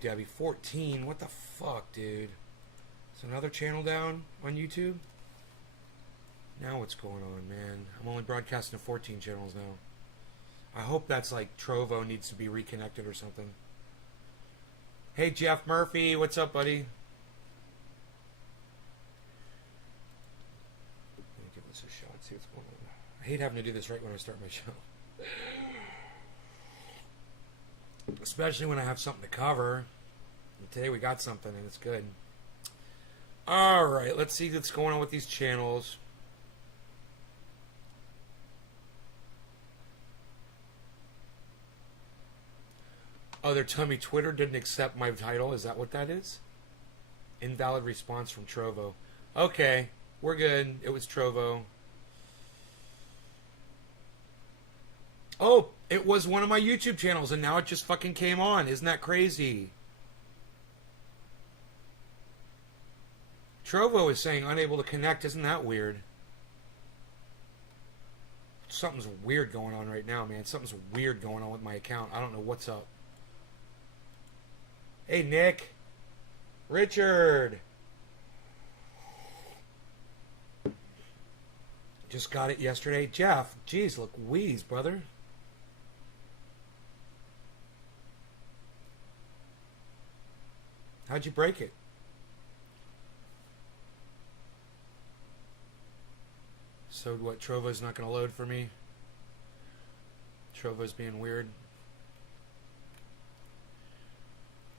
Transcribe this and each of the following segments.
Debbie. 14. What the fuck, dude? Is another channel down on YouTube? Now what's going on, man? I'm only broadcasting to 14 channels now. I hope that's like Trovo needs to be reconnected or something. Hey, Jeff Murphy. What's up, buddy? Let me give this a shot, see what's going on. I hate having to do this right when I start my show. Especially when I have something to cover. And today we got something and it's good. Alright, let's see what's going on with these channels. Oh, they're telling me Twitter didn't accept my title. Is that what that is? Invalid response from Trovo. Okay, we're good. It was Trovo. Oh, it was one of my YouTube channels, and now it just fucking came on. Isn't that crazy? Trovo is saying unable to connect. Isn't that weird? Something's weird going on right now, man. Something's weird going on with my account. I don't know what's up. Hey, Nick. Richard. Just got it yesterday. Jeff, geez, look, wheeze, brother. How'd you break it? So what, Trovo's not going to load for me? Trovo's being weird.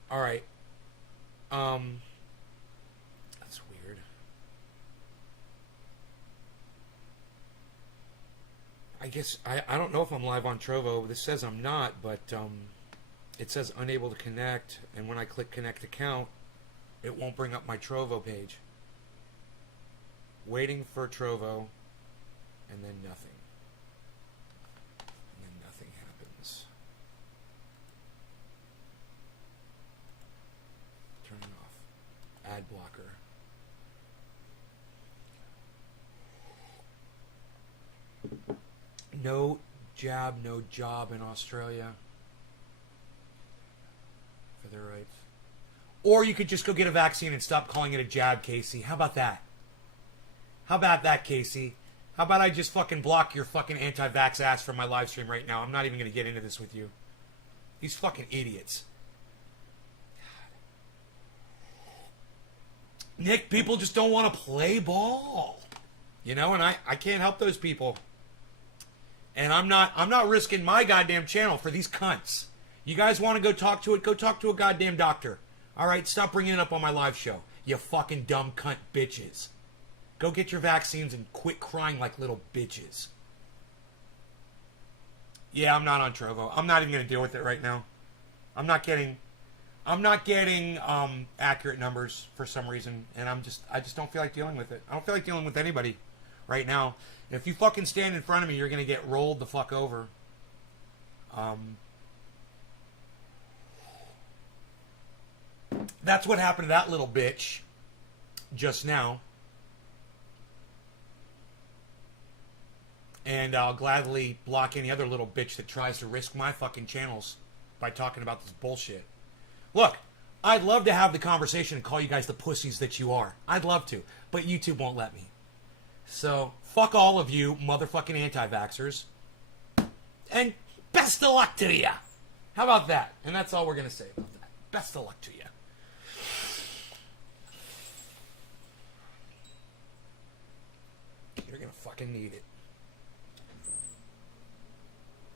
Alright. That's weird. I guess, I don't know if I'm live on Trovo. This says I'm not, but it says unable to connect, and when I click connect account, it won't bring up my Trovo page. Waiting for Trovo, and then nothing. And then nothing happens. Turn it off. Ad blocker. No jab, no job in Australia. For their rights. Or you could just go get a vaccine and stop calling it a jab, Casey. How about that? How about that, Casey? How about I just fucking block your fucking anti-vax ass from my live stream right now? I'm not even going to get into this with you. These fucking idiots. God. Nick, people just don't want to play ball. You know, and I can't help those people. And I'm not risking my goddamn channel for these cunts. You guys want to go talk to it? Go talk to a goddamn doctor. All right, stop bringing it up on my live show. You fucking dumb cunt bitches. Go get your vaccines and quit crying like little bitches. Yeah, I'm not on Trovo. I'm not even going to deal with it right now. I'm not getting accurate numbers for some reason, and I just don't feel like dealing with it. I don't feel like dealing with anybody right now. If you fucking stand in front of me, you're going to get rolled the fuck over. That's what happened to that little bitch just now. And I'll gladly block any other little bitch that tries to risk my fucking channels by talking about this bullshit. Look, I'd love to have the conversation and call you guys the pussies that you are. I'd love to, but YouTube won't let me. So, fuck all of you motherfucking anti-vaxxers. And best of luck to ya. How about that? And that's all we're going to say about that. Best of luck to ya. You're going to fucking need it.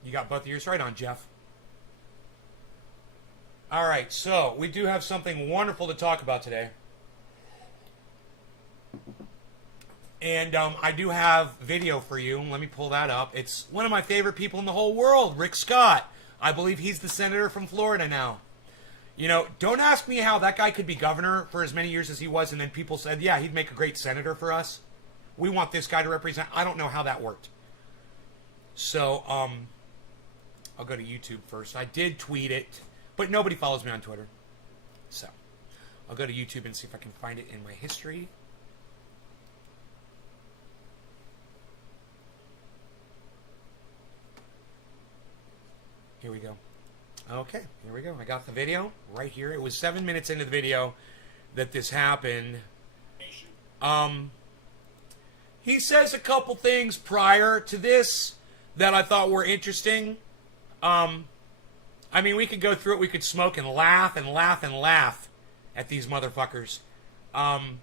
You got both ears right on, Jeff. All right, so we do have something wonderful to talk about today. And I do have video for you. Let me pull that up. It's one of my favorite people in the whole world, Rick Scott. I believe he's the senator from Florida now. You know, don't ask me how that guy could be governor for as many years as he was, and then people said, yeah, he'd make a great senator for us. We want this guy to represent. I don't know how that worked. So, I'll go to YouTube first. I did tweet it, but nobody follows me on Twitter. So, I'll go to YouTube and see if I can find it in my history. Here we go. Okay, here we go. I got the video right here. It was 7 minutes into the video that this happened. He says a couple things prior to this that I thought were interesting. I mean, we could go through it. We could smoke and laugh and laugh and laugh at these motherfuckers. And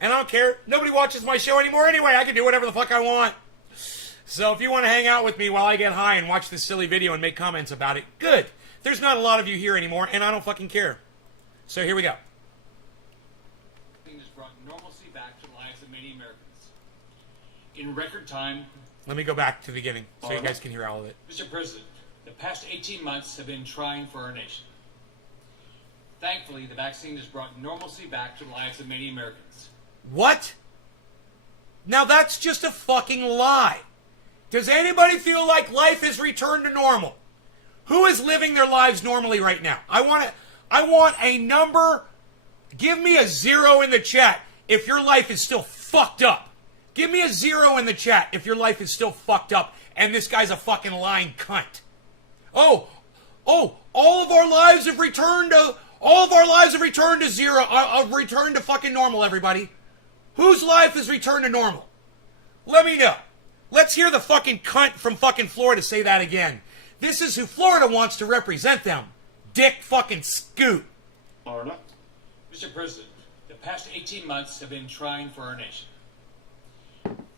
I don't care. Nobody watches my show anymore anyway. I can do whatever the fuck I want. So if you want to hang out with me while I get high and watch this silly video and make comments about it, good. There's not a lot of you here anymore, and I don't fucking care. So here we go. Has brought normalcy back to the lives of many Americans. In record time... Let me go back to the beginning so you guys can hear all of it. Mr. President, the past 18 months have been trying for our nation. Thankfully, the vaccine has brought normalcy back to the lives of many Americans. What? Now that's just a fucking lie. Does anybody feel like life has returned to normal? Who is living their lives normally right now? I want a number. Give me a 0 in the chat if your life is still fucked up. Give me a 0 in the chat if your life is still fucked up and this guy's a fucking lying cunt. Oh, all of our lives have returned to 0. Returned to fucking normal, everybody. Whose life has returned to normal? Let me know. Let's hear the fucking cunt from fucking Florida say that again. This is who Florida wants to represent them. Dick fucking Scoot. Florida. Mr. President, the past 18 months have been trying for our nation.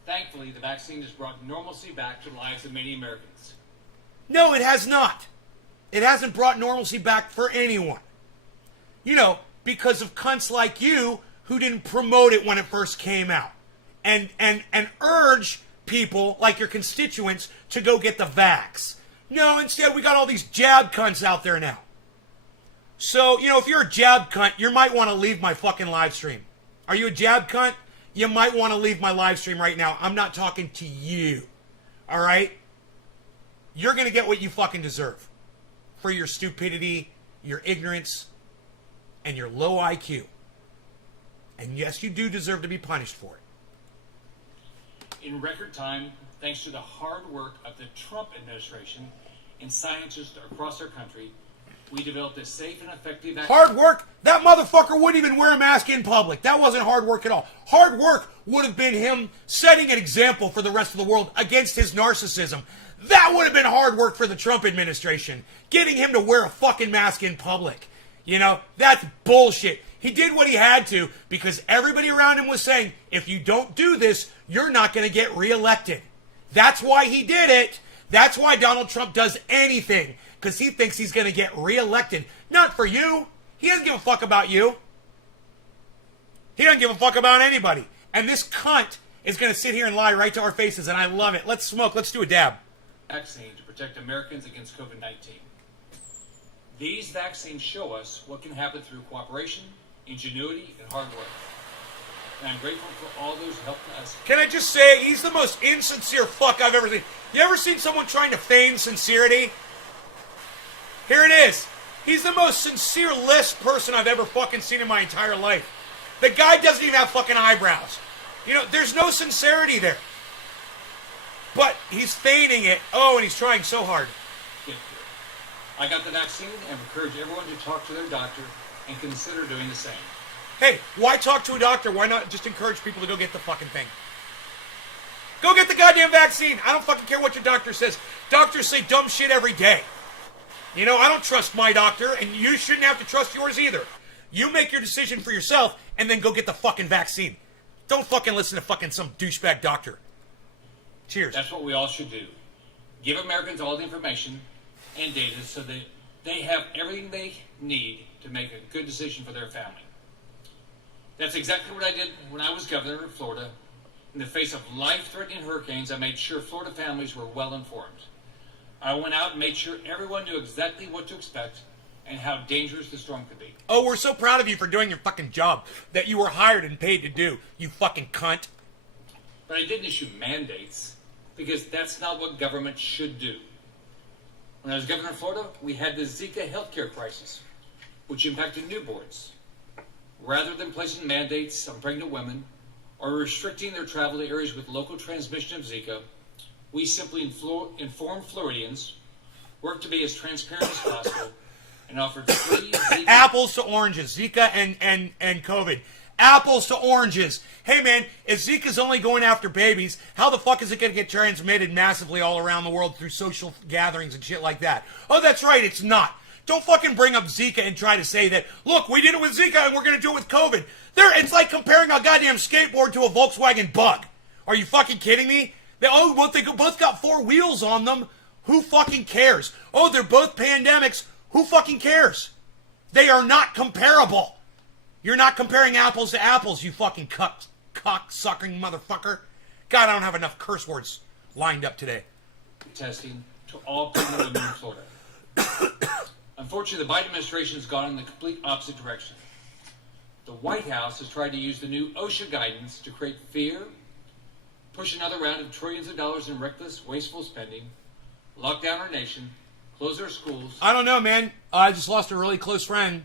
Thankfully, the vaccine has brought normalcy back to the lives of many Americans. No, it has not. It hasn't brought normalcy back for anyone. You know, because of cunts like you who didn't promote it when it first came out. And urge people, like your constituents, to go get the vax. No, instead we got all these jab cunts out there now. So, you know, if you're a jab cunt, you might want to leave my fucking live stream. Are you a jab cunt? You might want to leave my live stream right now. I'm not talking to you. All right? You're going to get what you fucking deserve for your stupidity, your ignorance, and your low IQ. And yes, you do deserve to be punished for it. In record time, thanks to the hard work of the Trump administration and scientists across our country, we developed a safe and effective vaccine. Hard work? That motherfucker wouldn't even wear a mask in public. That wasn't hard work at all. Hard work would have been him setting an example for the rest of the world against his narcissism. That would have been hard work for the Trump administration. Getting him to wear a fucking mask in public. You know, that's bullshit. He did what he had to because everybody around him was saying, if you don't do this, you're not going to get reelected. That's why he did it. That's why Donald Trump does anything. Because he thinks he's going to get reelected. Not for you. He doesn't give a fuck about you. He doesn't give a fuck about anybody. And this cunt is going to sit here and lie right to our faces, and I love it. Let's smoke. Let's do a dab. Vaccine to protect Americans against COVID-19. These vaccines show us what can happen through cooperation, ingenuity, and hard work. And I'm grateful for all those who helped us. Can I just say, he's the most insincere fuck I've ever seen. You ever seen someone trying to feign sincerity? Here it is. He's the most sincere-less person I've ever fucking seen in my entire life. The guy doesn't even have fucking eyebrows. You know, there's no sincerity there. But he's feigning it. Oh, and he's trying so hard. I got the vaccine and encourage everyone to talk to their doctor and consider doing the same. Hey, why talk to a doctor? Why not just encourage people to go get the fucking thing? Go get the goddamn vaccine. I don't fucking care what your doctor says. Doctors say dumb shit every day. You know, I don't trust my doctor, and you shouldn't have to trust yours either. You make your decision for yourself, and then go get the fucking vaccine. Don't fucking listen to fucking some douchebag doctor. Cheers. That's what we all should do. Give Americans all the information and data so that they have everything they need to make a good decision for their family. That's exactly what I did when I was governor of Florida. In the face of life-threatening hurricanes, I made sure Florida families were well informed. I went out and made sure everyone knew exactly what to expect and how dangerous the storm could be. Oh, we're so proud of you for doing your fucking job that you were hired and paid to do, you fucking cunt. But I didn't issue mandates because that's not what government should do. When I was governor of Florida, we had the Zika healthcare crisis, which impacted newborns. Rather than placing mandates on pregnant women or restricting their travel to areas with local transmission of Zika, we simply informed Floridians worked to be as transparent as possible, and offered free Zika. Apples to oranges. Zika and COVID. Apples to oranges. Hey, man, if Zika's only going after babies, how the fuck is it going to get transmitted massively all around the world through social gatherings and shit like that? Oh, that's right, it's not. Don't fucking bring up Zika and try to say that, look, we did it with Zika and we're going to do it with COVID. It's like comparing a goddamn skateboard to a Volkswagen Bug. Are you fucking kidding me? They both got 4 wheels on them. Who fucking cares? Oh, they're both pandemics. Who fucking cares? They are not comparable. You're not comparing apples to apples, you fucking cock-sucking motherfucker. God, I don't have enough curse words lined up today. Testing to all pregnant women in Florida. Unfortunately, the Biden administration has gone in the complete opposite direction. The White House has tried to use the new OSHA guidance to create fear, push another round of trillions of dollars in reckless, wasteful spending, lock down our nation, close our schools. I don't know, man. I just lost a really close friend.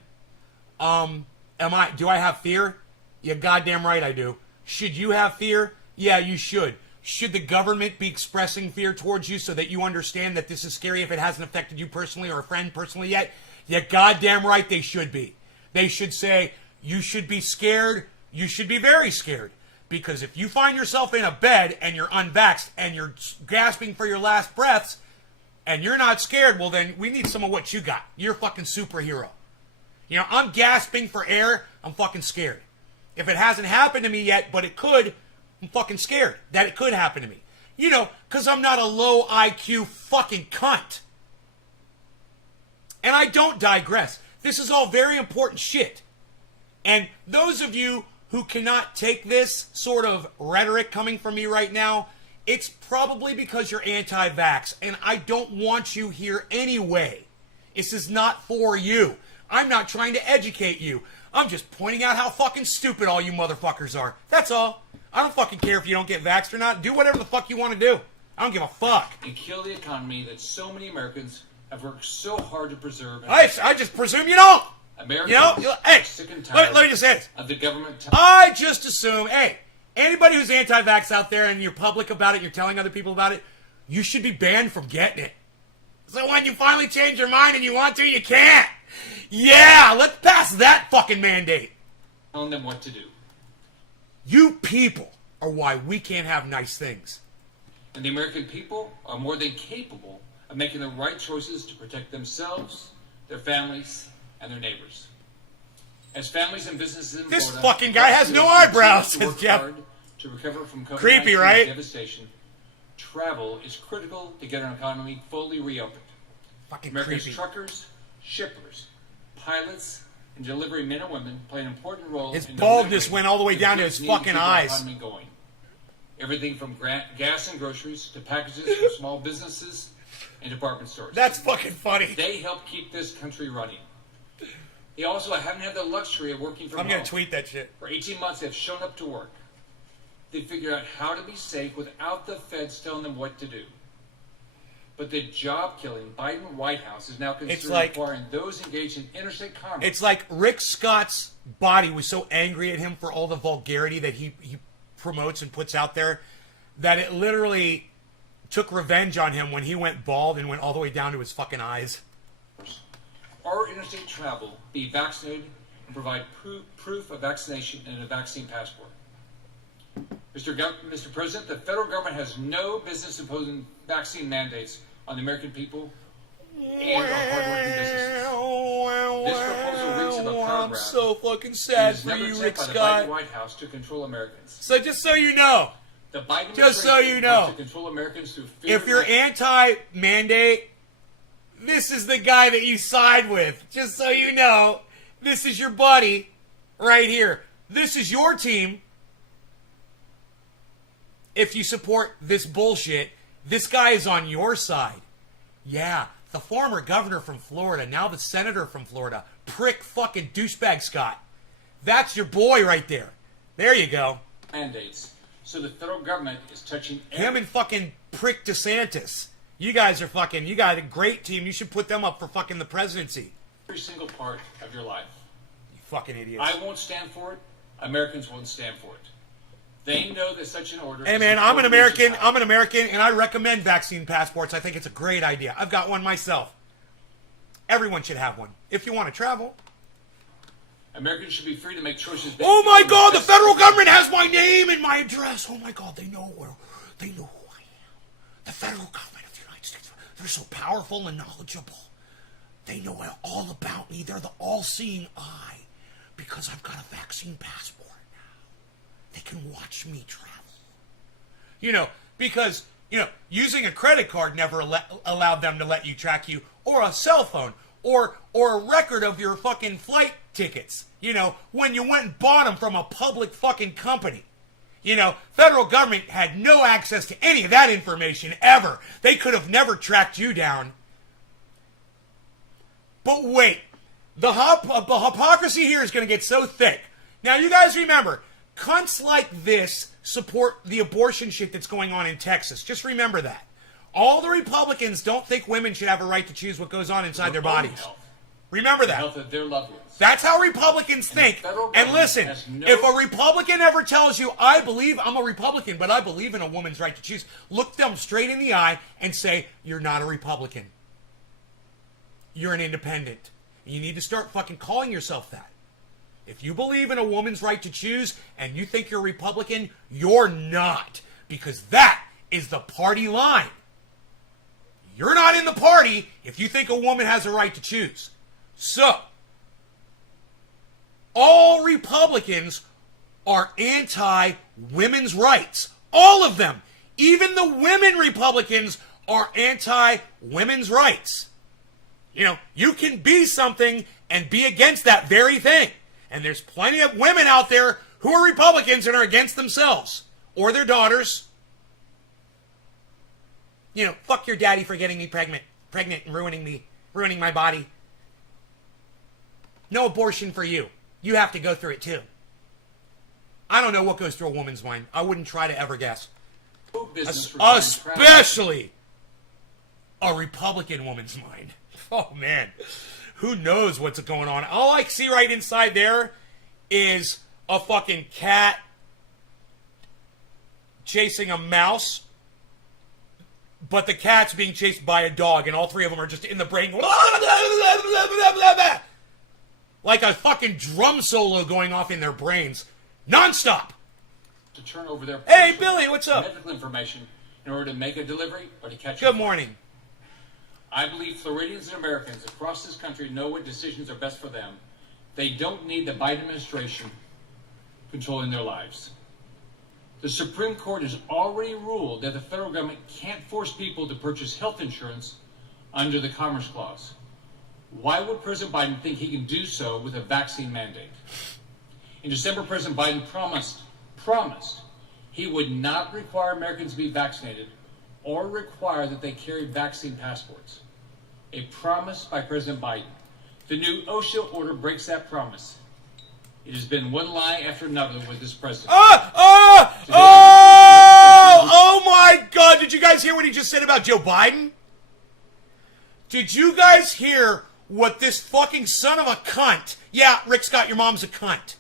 Do I have fear? Yeah, goddamn right I do. Should you have fear? Yeah, you should. Should the government be expressing fear towards you so that you understand that this is scary if it hasn't affected you personally or a friend personally yet? Yeah, goddamn right they should be. They should say, you should be scared, you should be very scared. Because if you find yourself in a bed and you're unvaxxed and you're gasping for your last breaths and you're not scared, well then we need some of what you got. You're a fucking superhero. You know, I'm gasping for air, I'm fucking scared. If it hasn't happened to me yet, but it could, I'm fucking scared that it could happen to me. You know, because I'm not a low IQ fucking cunt. And I don't digress. This is all very important shit. And those of you who cannot take this sort of rhetoric coming from me right now, it's probably because you're anti-vax. And I don't want you here anyway. This is not for you. I'm not trying to educate you. I'm just pointing out how fucking stupid all you motherfuckers are. That's all. I don't fucking care if you don't get vaxxed or not. Do whatever the fuck you want to do. I don't give a fuck. And kill the economy that so many Americans have worked so hard to preserve. I just presume you don't. Americans hey, are sick and tired let me just say this. of the government. I just assume, hey, anybody who's anti-vax out there and you're public about it, you're telling other people about it, you should be banned from getting it. So when you finally change your mind and you want to, you can't. Yeah, let's pass that fucking mandate. Telling them what to do. You people are why we can't have nice things. And the American people are more than capable of making the right choices to protect themselves, their families, and their neighbors. As families and businesses in This Florida, fucking guy has no eyebrows, continue to says work Jeff. hard to recover from COVID-19 Creepy, right? devastation, travel is critical to get our economy fully reopened. Fucking America's creepy. truckers, shippers, pilots, and delivery men and women play an important role. His in baldness delivering went all the way the down to goods his needed fucking keep our eyes. economy going. Everything from gas and groceries to packages from small businesses and department stores. That's fucking funny. They help keep this country running. They also haven't had the luxury of working from I'm home. gonna tweet that shit. For 18 months, they've shown up to work. They figured out how to be safe without the feds telling them what to do. But the job-killing Biden White House is now considering requiring those engaged in interstate commerce. It's like Rick Scott's body was so angry at him for all the vulgarity that he promotes and puts out there that it literally took revenge on him when he went bald and went all the way down to his fucking eyes. Or interstate travel, be vaccinated, and provide proof of vaccination and a vaccine passport. Mr. President, the federal government has no business imposing vaccine mandates on the American people and our hardworking businesses. This proposal reeks of a power I'm grab. so fucking It sad is for never you, sent Rick by the Biden Scott. White House to control Americans. So just so you know, The Biden Just so administration you know, wants to control Americans through fear. if you're anti-mandate, this is the guy that you side with. Just so you know, this is your buddy right here. This is your team. If you support this bullshit, this guy is on your side. Yeah, the former governor from Florida, now the senator from Florida, prick fucking douchebag Scott. That's your boy right there. There you go. mandates, so the federal government is touching Him and fucking prick DeSantis. You guys are fucking, you got a great team. You should put them up for fucking the presidency. every single part of your life. You fucking idiots. I won't stand for it. Americans won't stand for it. They know that such an order. Hey is man, I'm an before it reaches American. out. I'm an American, and I recommend vaccine passports. I think it's a great idea. I've got one myself. Everyone should have one if you want to travel. Americans should be free to make choices. Oh my God, the federal government has my name and my address. Oh my God, they know who I am. The federal government of the United States, they're so powerful and knowledgeable. They know all about me. They're the all-seeing eye because I've got a vaccine passport now. They can watch me travel. Because, using a credit card never allowed them to let you track you, or a cell phone, or a record of your fucking flight tickets, when you went and bought them from a public fucking company. Federal government had no access to any of that information ever. They could have never tracked you down. But wait, the hypocrisy here is going to get so thick. Now, you guys remember, cunts like this support the abortion shit that's going on in Texas. Just remember that. All the Republicans don't think women should have a right to choose what goes on inside their bodies. Remember that. The health of their loved ones. That's how Republicans think. And listen, if a Republican ever tells you, I'm a Republican, but I believe in a woman's right to choose, look them straight in the eye and say, you're not a Republican. You're an independent. You need to start fucking calling yourself that. If you believe in a woman's right to choose and you think you're a Republican, you're not. Because that is the party line. You're not in the party if you think a woman has a right to choose. So, all Republicans are anti-women's rights. All of them. Even the women Republicans are anti-women's rights. You can be something and be against that very thing. And there's plenty of women out there who are Republicans and are against themselves. Or their daughters. Fuck your daddy for getting me pregnant and ruining my body. No abortion for you. You have to go through it too. I don't know what goes through a woman's mind. I wouldn't try to ever guess. Especially a Republican woman's mind. Oh man. Who knows what's going on? All I see right inside there is a fucking cat chasing a mouse. But the cat's being chased by a dog, and all three of them are just in the brain. Like a fucking drum solo going off in their brains. Non-stop. To turn over their hey, Billy, what's up? Medical information in order to make a delivery or to catch Good morning. I believe Floridians and Americans across this country know what decisions are best for them. They don't need the Biden administration controlling their lives. The Supreme Court has already ruled that the federal government can't force people to purchase health insurance under the Commerce Clause. Why would President Biden think he can do so with a vaccine mandate? In December, President Biden promised he would not require Americans to be vaccinated or require that they carry vaccine passports. A promise by President Biden. The new OSHA order breaks that promise. It has been one lie after another with this president. Oh my God. Did you guys hear what he just said about Joe Biden? Did you guys hear what this fucking son of a cunt? Yeah, Rick Scott, your mom's a cunt.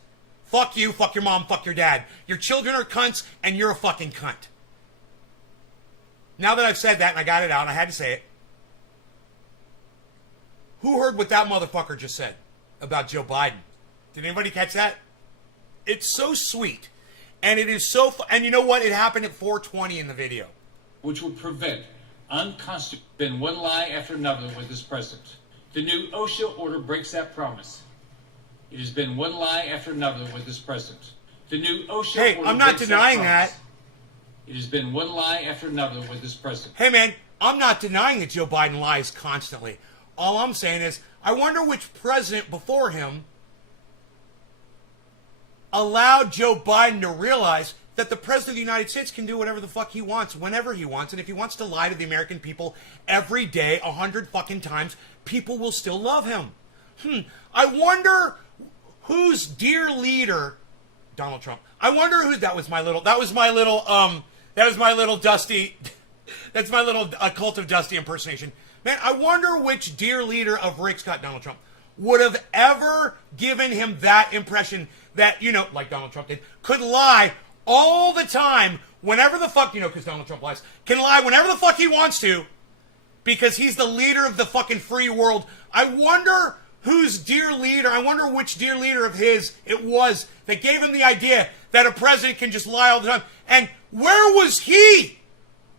Fuck you, fuck your mom, fuck your dad. Your children are cunts, and you're a fucking cunt. Now that I've said that and I got it out, I had to say it. Who heard what that motherfucker just said about Joe Biden? Did anybody catch that? It's so sweet. And it is so... And you know what? It happened at 4:20 in the video. Which would prevent unconstitutional... Been one lie after another with this president. The new OSHA order breaks that promise. It has been one lie after another with this president. The new OSHA order I'm not breaks denying promise. that. It has been one lie after another with this president. Hey, man, I'm not denying that Joe Biden lies constantly. All I'm saying is, I wonder which president before him allowed Joe Biden to realize that the president of the United States can do whatever the fuck he wants, whenever he wants, and if he wants to lie to the American people every day, 100 fucking times, people will still love him. I wonder whose dear leader, Donald Trump. I wonder who that was my little Dusty. That's my little Cult of Dusty impersonation. Man, I wonder which dear leader of Rick Scott, Donald Trump, would have ever given him that impression that, like Donald Trump did, could lie all the time, whenever the fuck, because Donald Trump lies, can lie whenever the fuck he wants to, because he's the leader of the fucking free world. I wonder whose dear leader, I wonder which dear leader of his it was that gave him the idea that a president can just lie all the time. And where was he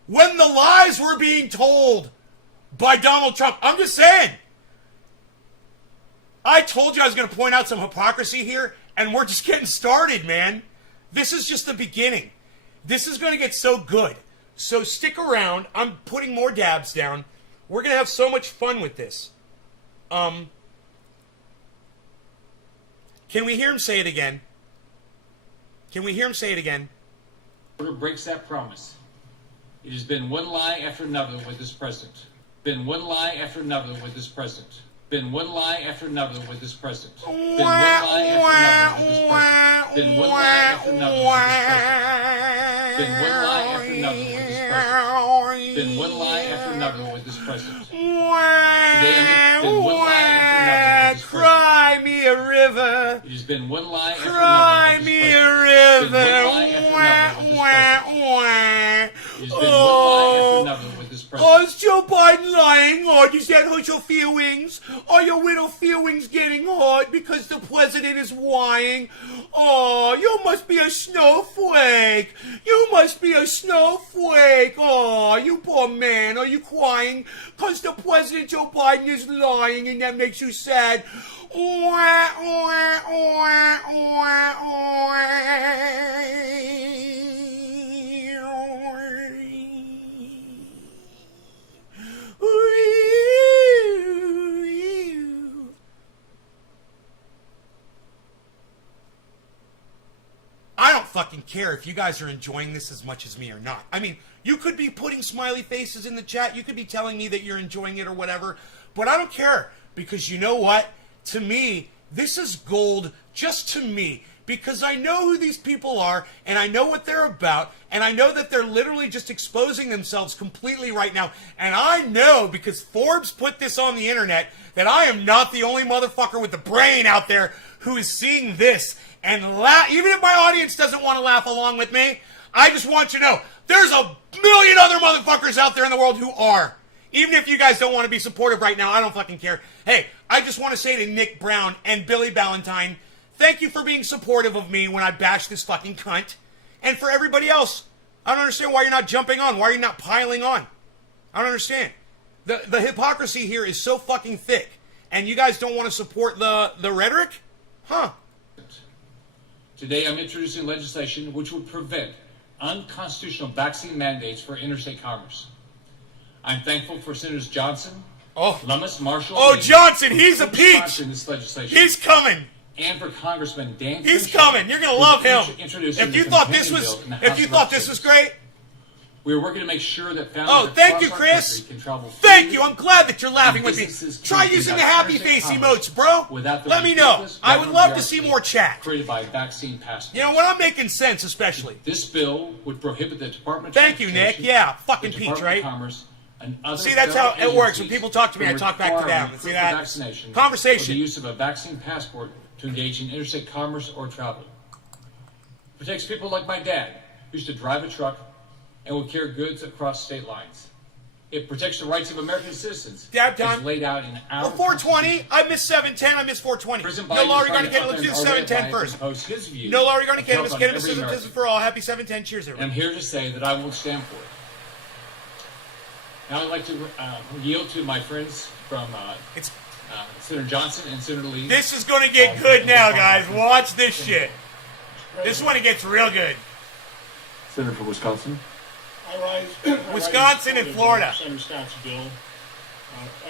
when the lies were being told by Donald Trump? I'm just saying. I told you I was going to point out some hypocrisy here, and we're just getting started, man. This is just the beginning. This is going to get so good. So stick around. I'm putting more dabs down. We're going to have so much fun with this. Can we hear him say it again? Can we hear him say it again? Breaks that promise. It has been one lie after another with this president. Been one lie after another with this president. Been one lie after another with this president. Been one lie after another with this president. Been one lie after another with this president. Been one lie after another with this president. Been one lie after another with this president. Today, been one lie after another with this president. Cry me a river. It has been one lie after Cry another with me this a president. river. It has been one lie after another with this president. Oh, is Joe Biden lying? Oh, does that hurt your feelings? Are your little feelings getting hurt because the president is lying? Oh, you must be a snowflake. You must be a snowflake. Oh, you poor man. Are you crying because the president Joe Biden is lying and that makes you sad? I don't fucking care if you guys are enjoying this as much as me or not. I mean, you could be putting smiley faces in the chat. You could be telling me that you're enjoying it or whatever. But I don't care, because you know what? To me, this is gold just to me. Because I know who these people are, and I know what they're about, and I know that they're literally just exposing themselves completely right now. And I know, because Forbes put this on the internet, that I am not the only motherfucker with the brain out there who is seeing this and laugh. Even if my audience doesn't want to laugh along with me, I just want you to know there's a million other motherfuckers out there in the world who are. Even if you guys don't want to be supportive right now, I don't fucking care. Hey, I just want to say to Nick Brown and Billy Ballantyne, thank you for being supportive of me when I bash this fucking cunt. And for everybody else, I don't understand why you're not jumping on. Why are you not piling on? I don't understand. The hypocrisy here is so fucking thick. And you guys don't want to support the rhetoric? Huh. Today I'm introducing legislation which would prevent unconstitutional vaccine mandates for interstate commerce. I'm thankful for Senators Johnson, Lummis, Marshall. Oh, Johnson, he's a peach. This legislation. He's coming. And for Congressman Dan He's Crenshaw, coming. You're gonna love him. If you thought this was great. We were working to make sure that families thank you, across our Chris. country can travel Thank freely. you. I'm glad that you're laughing with me. Businesses Try can using the conduct happy face interstate emotes, commerce bro. without the Let me know. ridiculous I would love to government see bureaucracy more chat. created by vaccine passports. You know, when I'm making sense, especially. This bill would prohibit the Department of Thank you, Nick. Yeah, fucking the peach, Department right? of Commerce, and other See, that's how federal it works. When agencies people talk to me, I from talk back to them. requiring See proof of that? vaccination Conversation. or the use of a vaccine passport to engage in interstate commerce or travel. It protects people like my dad, who used to drive a truck and would carry goods across state lines. It protects the rights of American citizens. Dab time. As laid out in our Well, 420. I missed 710. I missed 420. President No Biden law is trying regarding to cannabis. Let's do upend our 710 red first. lines and impose his views No law regarding of cannabis. health on Cannabis every is American. for all. Happy 710. Cheers, And everyone. I'm here to say that I won't stand for it. Now I'd like to yield to my friends from Senator Johnson and Senator Lee. This is going to get good now, guys. Watch this shit. This one, it gets real good. Senator for Wisconsin. I Wisconsin and Florida. Senator Scott's bill.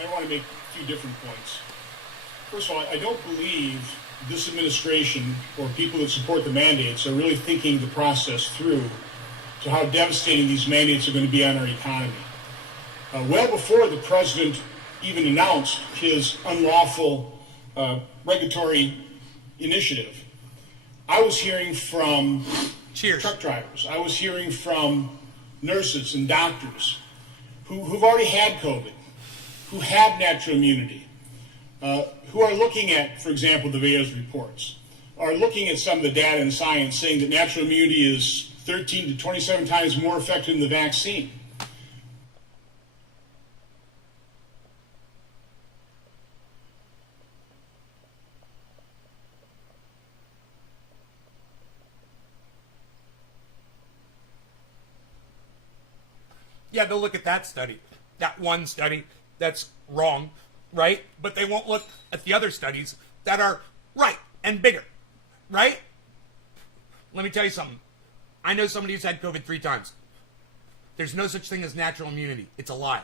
I want to make a few different points. First of all, I don't believe this administration or people that support the mandates are really thinking the process through to how devastating these mandates are going to be on our economy. Well before the president even announced his unlawful regulatory initiative, I was hearing from truck drivers. I was hearing from nurses and doctors who've already had COVID, who have natural immunity, who are looking at, for example, the VAERS reports, are looking at some of the data and science saying that natural immunity is 13 to 27 times more effective than the vaccine. Yeah, they'll look at that study, that one study that's wrong, right? But they won't look at the other studies that are right and bigger, right? Let me tell you something. I know somebody who's had COVID 3 times. There's no such thing as natural immunity. It's a lie.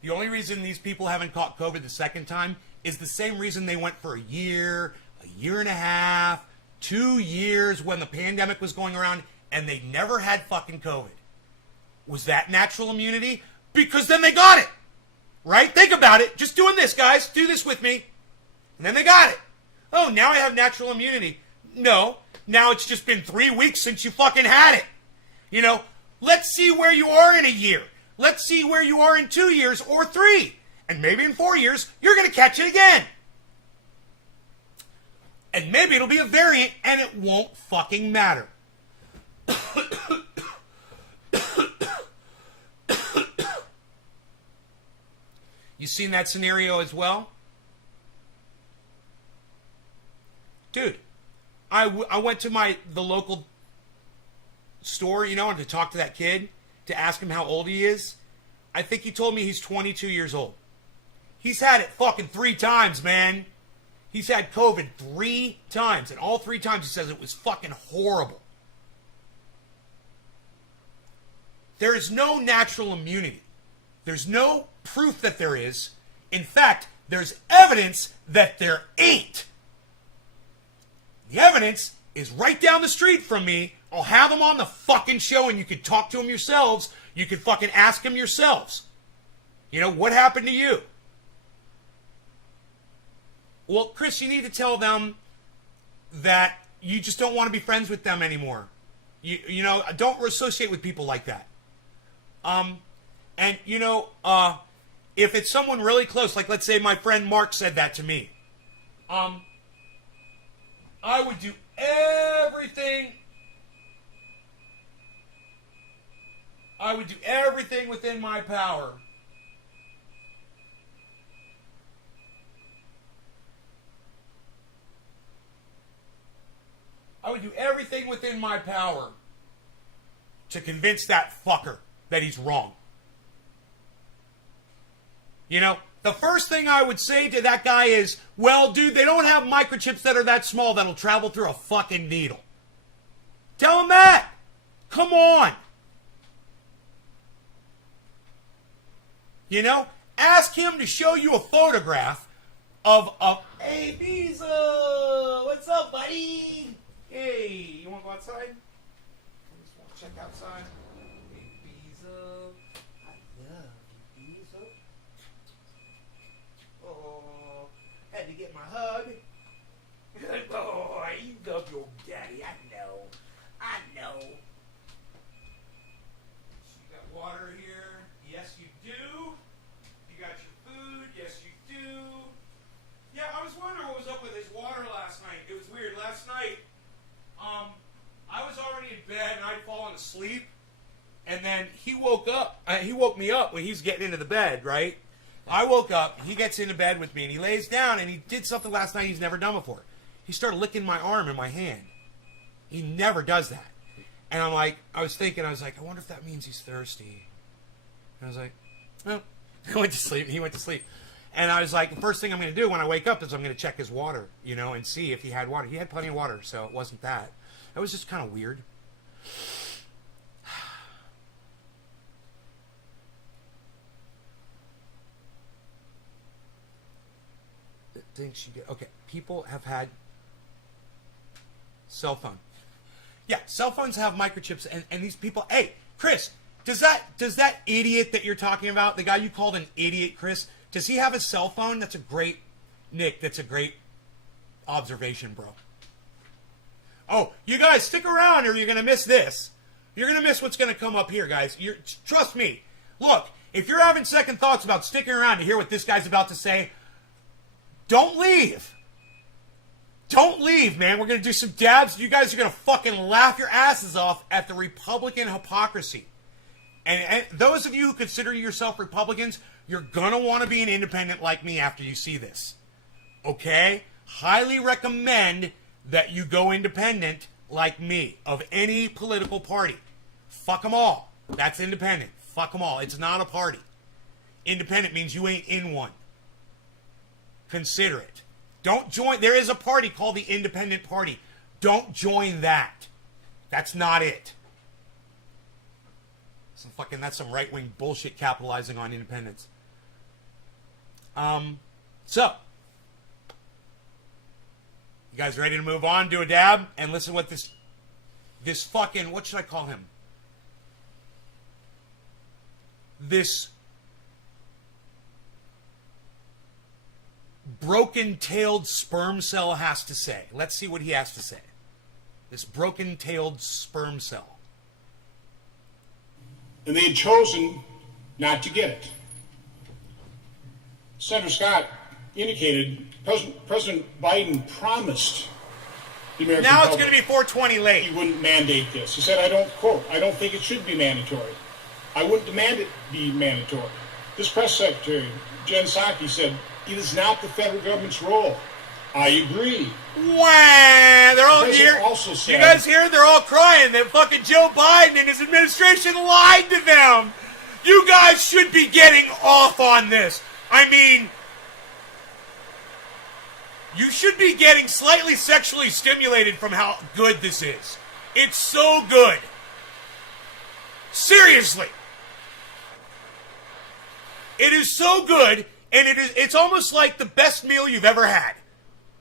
The only reason these people haven't caught COVID the second time is the same reason they went for a year and a half, 2 years when the pandemic was going around and they never had fucking COVID. Was that natural immunity? Because then they got it. Right? Think about it. Just doing this, guys. Do this with me. And then they got it. Oh, now I have natural immunity. No. Now it's just been 3 weeks since you fucking had it. You know, let's see where you are in a year. Let's see where you are in 2 years or 3. And maybe in 4 years, you're going to catch it again. And maybe it'll be a variant and it won't fucking matter. You seen that scenario as well? Dude, I went to the local store, you know, and to talk to that kid, to ask him how old he is. I think he told me he's 22 years old. He's had it fucking 3 times, man. He's had COVID 3 times, and all 3 times he says it was fucking horrible. There is no natural immunity. There's no proof that there is. In fact, there's evidence that there ain't. The evidence is right down the street from me. I'll have them on the fucking show and you can talk to them yourselves. You can fucking ask them yourselves. You know, what happened to you? Well, Chris, you need to tell them that you just don't want to be friends with them anymore. You know, don't associate with people like that. And, you know, if it's someone really close, like let's say my friend Mark said that to me, I would do everything. I would do everything within my power to convince that fucker that he's wrong. You know, the first thing I would say to that guy is, well, dude, they don't have microchips that are that small that'll travel through a fucking needle. Tell him that. Come on. You know, ask him to show you a photograph of hey, Bezo, what's up, buddy? Hey, you want to go outside? I just want to check outside. Hey, Bezo, I love you, Bezo. Oh, had to get my hug. Good boy, you love your daddy. I know. So you got water here. Yes, you do. You got your food. Yes, you do. Yeah, I was wondering what was up with his water last night. It was weird. Last night, I was already in bed and I'd fallen asleep, and then he woke up. He woke me up when he was getting into the bed, right? I woke up. He gets into bed with me and he lays down and he did something last night he's never done before. He started licking my arm and my hand. He never does that. And I was like, I wonder if that means he's thirsty. And I was like, well, I went to sleep. He went to sleep. And I was like, the first thing I'm going to do when I wake up is I'm going to check his water, you know, and see if he had water. He had plenty of water, so it wasn't that. It was just kind of weird. The things you get. Okay, people have had cell phone. Yeah, cell phones have microchips, and these people. Hey, Chris, does that idiot that you're talking about, the guy you called an idiot, Chris, does he have a cell phone? That's a great, Nick. That's a great observation, bro. Oh, you guys stick around, or you're gonna miss this. You're going to miss what's going to come up here, guys. Trust me. Look, if you're having second thoughts about sticking around to hear what this guy's about to say, don't leave. Don't leave, man. We're going to do some dabs. You guys are going to fucking laugh your asses off at the Republican hypocrisy. And those of you who consider yourself Republicans, you're going to want to be an independent like me after you see this. Okay? Highly recommend that you go independent like me of any political party. Fuck them all. That's independent. Fuck them all. It's not a party. Independent means you ain't in one. Consider it. Don't join. There is a party called the Independent Party. Don't join that. That's not it. That's some right-wing bullshit capitalizing on independence. So, you guys ready to move on, do a dab, and listen what this fucking, what should I call him? This broken-tailed sperm cell has to say. Let's see what he has to say. This broken-tailed sperm cell. And they had chosen not to get it. Senator Scott indicated President Biden promised the American Now it's public going to be 420 late. he wouldn't mandate this. He said, I don't think it should be mandatory. I wouldn't demand it be mandatory. This press secretary, Jen Psaki, said, it is not the federal government's role. I agree. Wah! They're all The here. president also said, You guys hear? They're all crying that fucking Joe Biden and his administration lied to them. You guys should be getting off on this. I mean, you should be getting slightly sexually stimulated from how good this is. It's so good. Seriously. It is so good, and it's almost like the best meal you've ever had.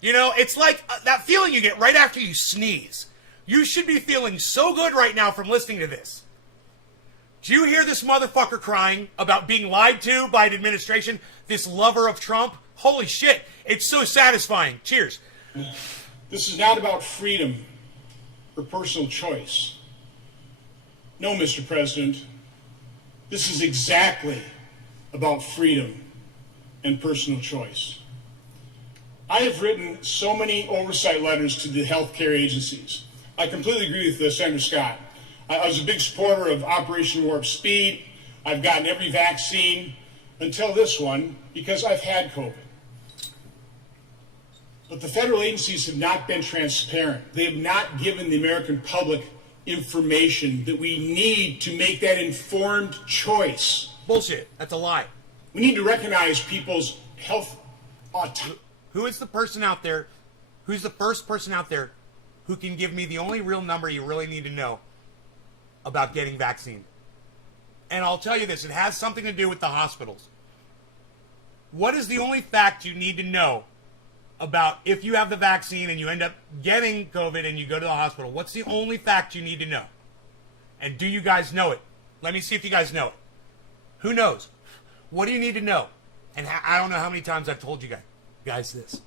You know, it's like that feeling you get right after you sneeze. You should be feeling so good right now from listening to this. Do you hear this motherfucker crying about being lied to by an administration, this lover of Trump? Holy shit, it's so satisfying. Cheers. this is not about freedom or personal choice. No, Mr. President, this is exactly about freedom and personal choice. I have written so many oversight letters to the healthcare agencies. I completely agree with Senator Scott. I was a big supporter of Operation Warp Speed. I've gotten every vaccine until this one because I've had COVID. But the federal agencies have not been transparent. They have not given the American public information that we need to make that informed choice. Bullshit. That's a lie. We need to recognize people's health autonomy. Who is the person out there, who's the first person out there who can give me the only real number you really need to know about getting vaccine? And I'll tell you this, it has something to do with the hospitals. What is the only fact you need to know about if you have the vaccine and you end up getting COVID and you go to the hospital? What's the only fact you need to know? And do you guys know it? Let me see if you guys know it. Who knows? What do you need to know? And I don't know how many times I've told you guys this.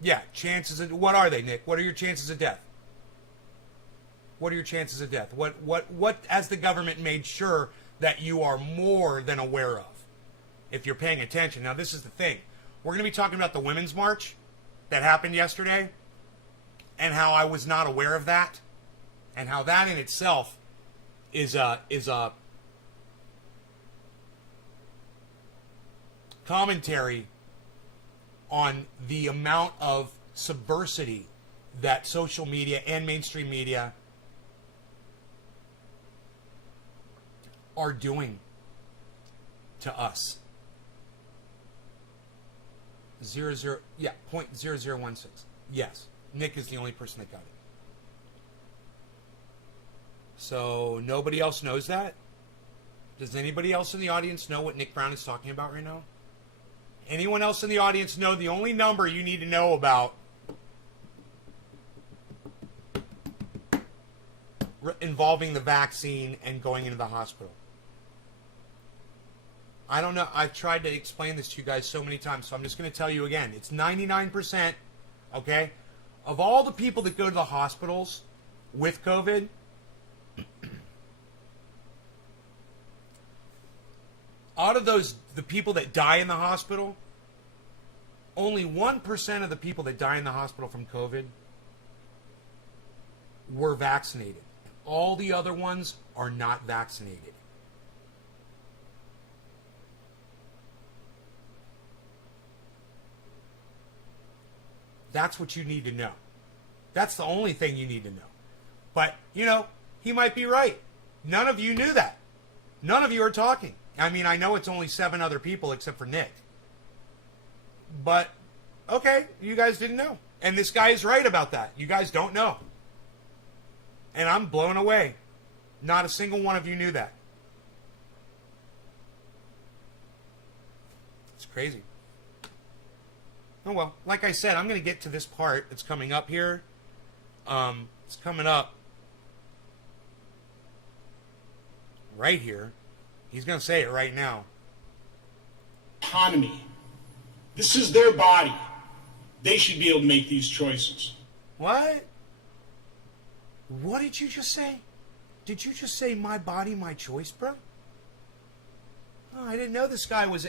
Yeah, chances of, what are they, Nick? What are your chances of death? What are your chances of death? What has the government made sure that you are more than aware of? If you're paying attention. Now, this is the thing. We're going to be talking about the Women's March that happened yesterday and how I was not aware of that and how that in itself is a commentary on the amount of subversity that social media and mainstream media are doing to us. 0.0016. Yes, Nick is the only person that got it. So nobody else knows that? Does anybody else in the audience know what Nick Brown is talking about right now? Anyone else in the audience know the only number you need to know about involving the vaccine and going into the hospital? I don't know. I've tried to explain this to you guys so many times, so I'm just going to tell you again. It's 99%, okay, of all the people that go to the hospitals with COVID, out of those, the people that die in the hospital, only 1% of the people that die in the hospital from COVID were vaccinated. All the other ones are not vaccinated. That's what you need to know. That's the only thing you need to know. But, you know, he might be right. None of you knew that. None of you are talking. I mean, I know it's only 7 other people except for Nick. But, okay, you guys didn't know. And this guy is right about that. You guys don't know. And I'm blown away. Not a single one of you knew that. It's crazy. Oh, well, like I said, I'm going to get to this part that's coming up here. It's coming up right here. He's going to say it right now. Autonomy. This is their body. They should be able to make these choices. What? What did you just say? Did you just say my body, my choice, bro? Oh, I didn't know this guy was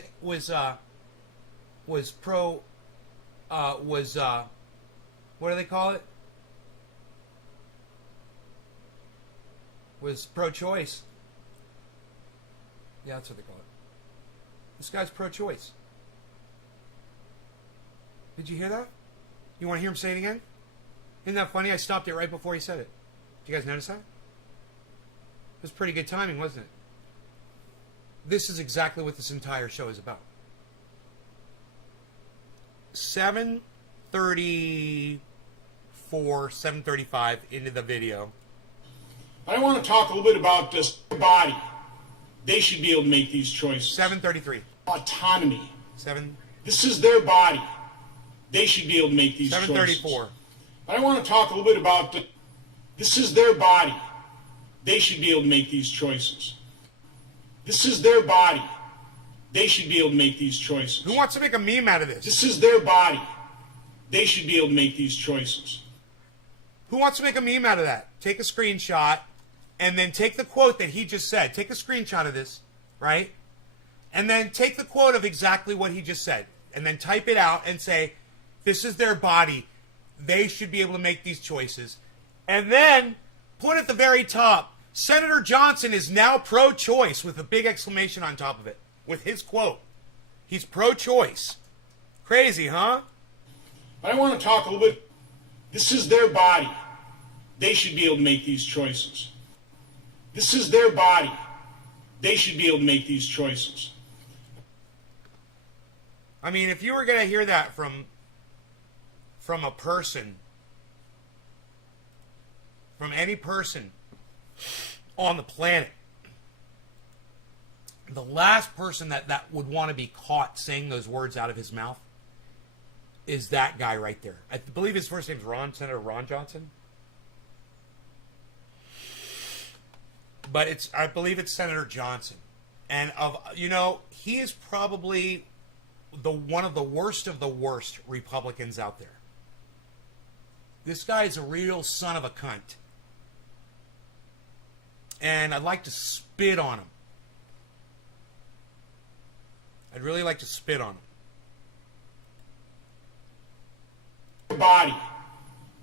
pro. What do they call it? Was pro-choice. Yeah, that's what they call it. This guy's pro-choice. Did you hear that? You want to hear him say it again? Isn't that funny? I stopped it right before he said it. Did you guys notice that? It was pretty good timing, wasn't it? This is exactly what this entire show is about. 7:34, 7:35 into the video. I want to talk a little bit about this body. They should be able to make these choices. 7:33. Autonomy. 7. This is their body. They should be able to make these 7:34. choices. I want to talk a little bit about this is their body. They should be able to make these choices. This is their body. They should be able to make these choices. Who wants to make a meme out of this? This is their body. They should be able to make these choices. Who wants to make a meme out of that? Take a screenshot and then take the quote that he just said. Take a screenshot of this, right? And then take the quote of exactly what he just said. And then type it out and say, this is their body. They should be able to make these choices. And then put at the very top, Senator Johnson is now pro-choice with a big exclamation on top of it. With his quote. He's pro-choice. Crazy, huh? I want to talk a little bit. This is their body. They should be able to make these choices. This is their body. They should be able to make these choices. I mean, if you were going to hear that from a person, from any person on the planet, the last person that would want to be caught saying those words out of his mouth is that guy right there. I believe his first name's Ron, Senator Ron Johnson. But I believe it's Senator Johnson. And he is probably one of the worst Republicans out there. This guy is a real son of a cunt. And I'd like to spit on him. I'd really like to spit on him. Body.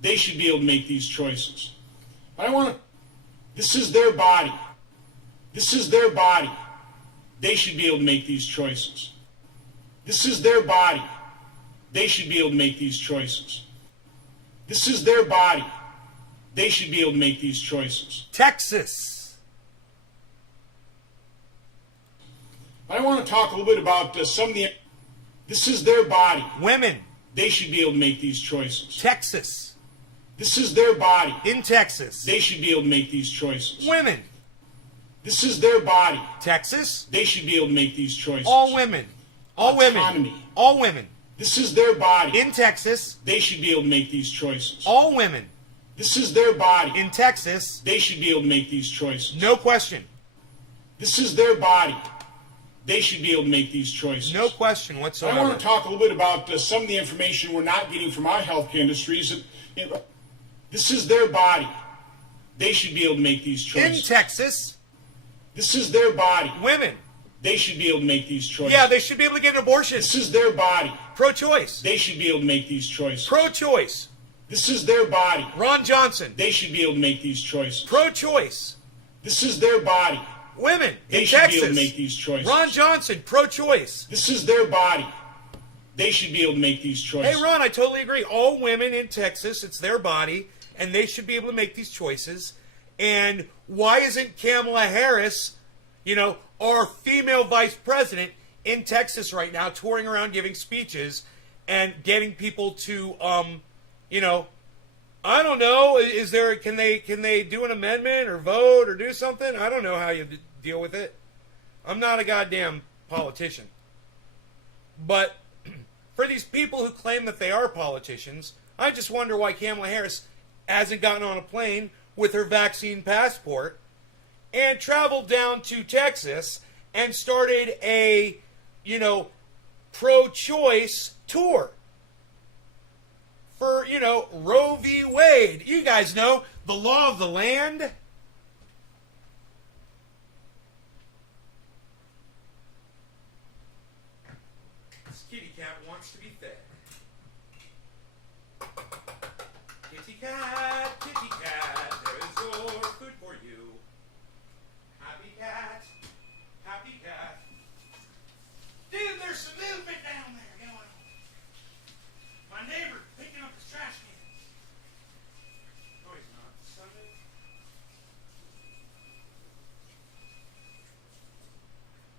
They should be able to make these choices. This is their body. This is their body. They should be able to make these choices. This is their body. They should be able to make these choices. This is their body. They should be able to make these choices. Texas. I want to talk a little bit about some of the. This is their body. Women. They should be able to make these choices. Texas. This is their body. In Texas. They should be able to make these choices. Women. This is their body. Texas. They should be able to make these choices. All women. All Autonomy. women. All women. This is their body. In Texas. They should be able to make these choices. All women. This is their body. In Texas. They should be able to make these choices. No question. This is their body. they should be able to make these choices. No question whatsoever. I want to talk a little bit about some of the information we're not getting from our healthcare industries. This is their body. They should be able to make these choices. In Texas, This is their body. women. They should be able to make these choices. Yeah, they should be able to get an abortion. This is their body. Pro-choice. They should be able to make these choices. Pro-choice. This is their body. Ron Johnson. They should be able to make these choices. Pro-choice. This is their body. Women They in should Texas. be able to make these choices. Ron Johnson, pro-choice. This is their body. They should be able to make these choices. Hey, Ron, I totally agree. All women in Texas, it's their body, and they should be able to make these choices. And why isn't Kamala Harris, our female vice president in Texas right now, touring around giving speeches and getting people to, I don't know, can they do an amendment or vote or do something? I don't know how you deal with it. I'm not a goddamn politician. But for these people who claim that they are politicians, I just wonder why Kamala Harris hasn't gotten on a plane with her vaccine passport and traveled down to Texas and started a, pro-choice tour for, Roe v. Wade. You guys know the law of the land. This kitty cat wants to be fed. Kitty cat, there is your food for you. Happy cat, happy cat. Dude, there's some movement down there going on. My neighbor picking up his trash cans. No, he's not. Sunday.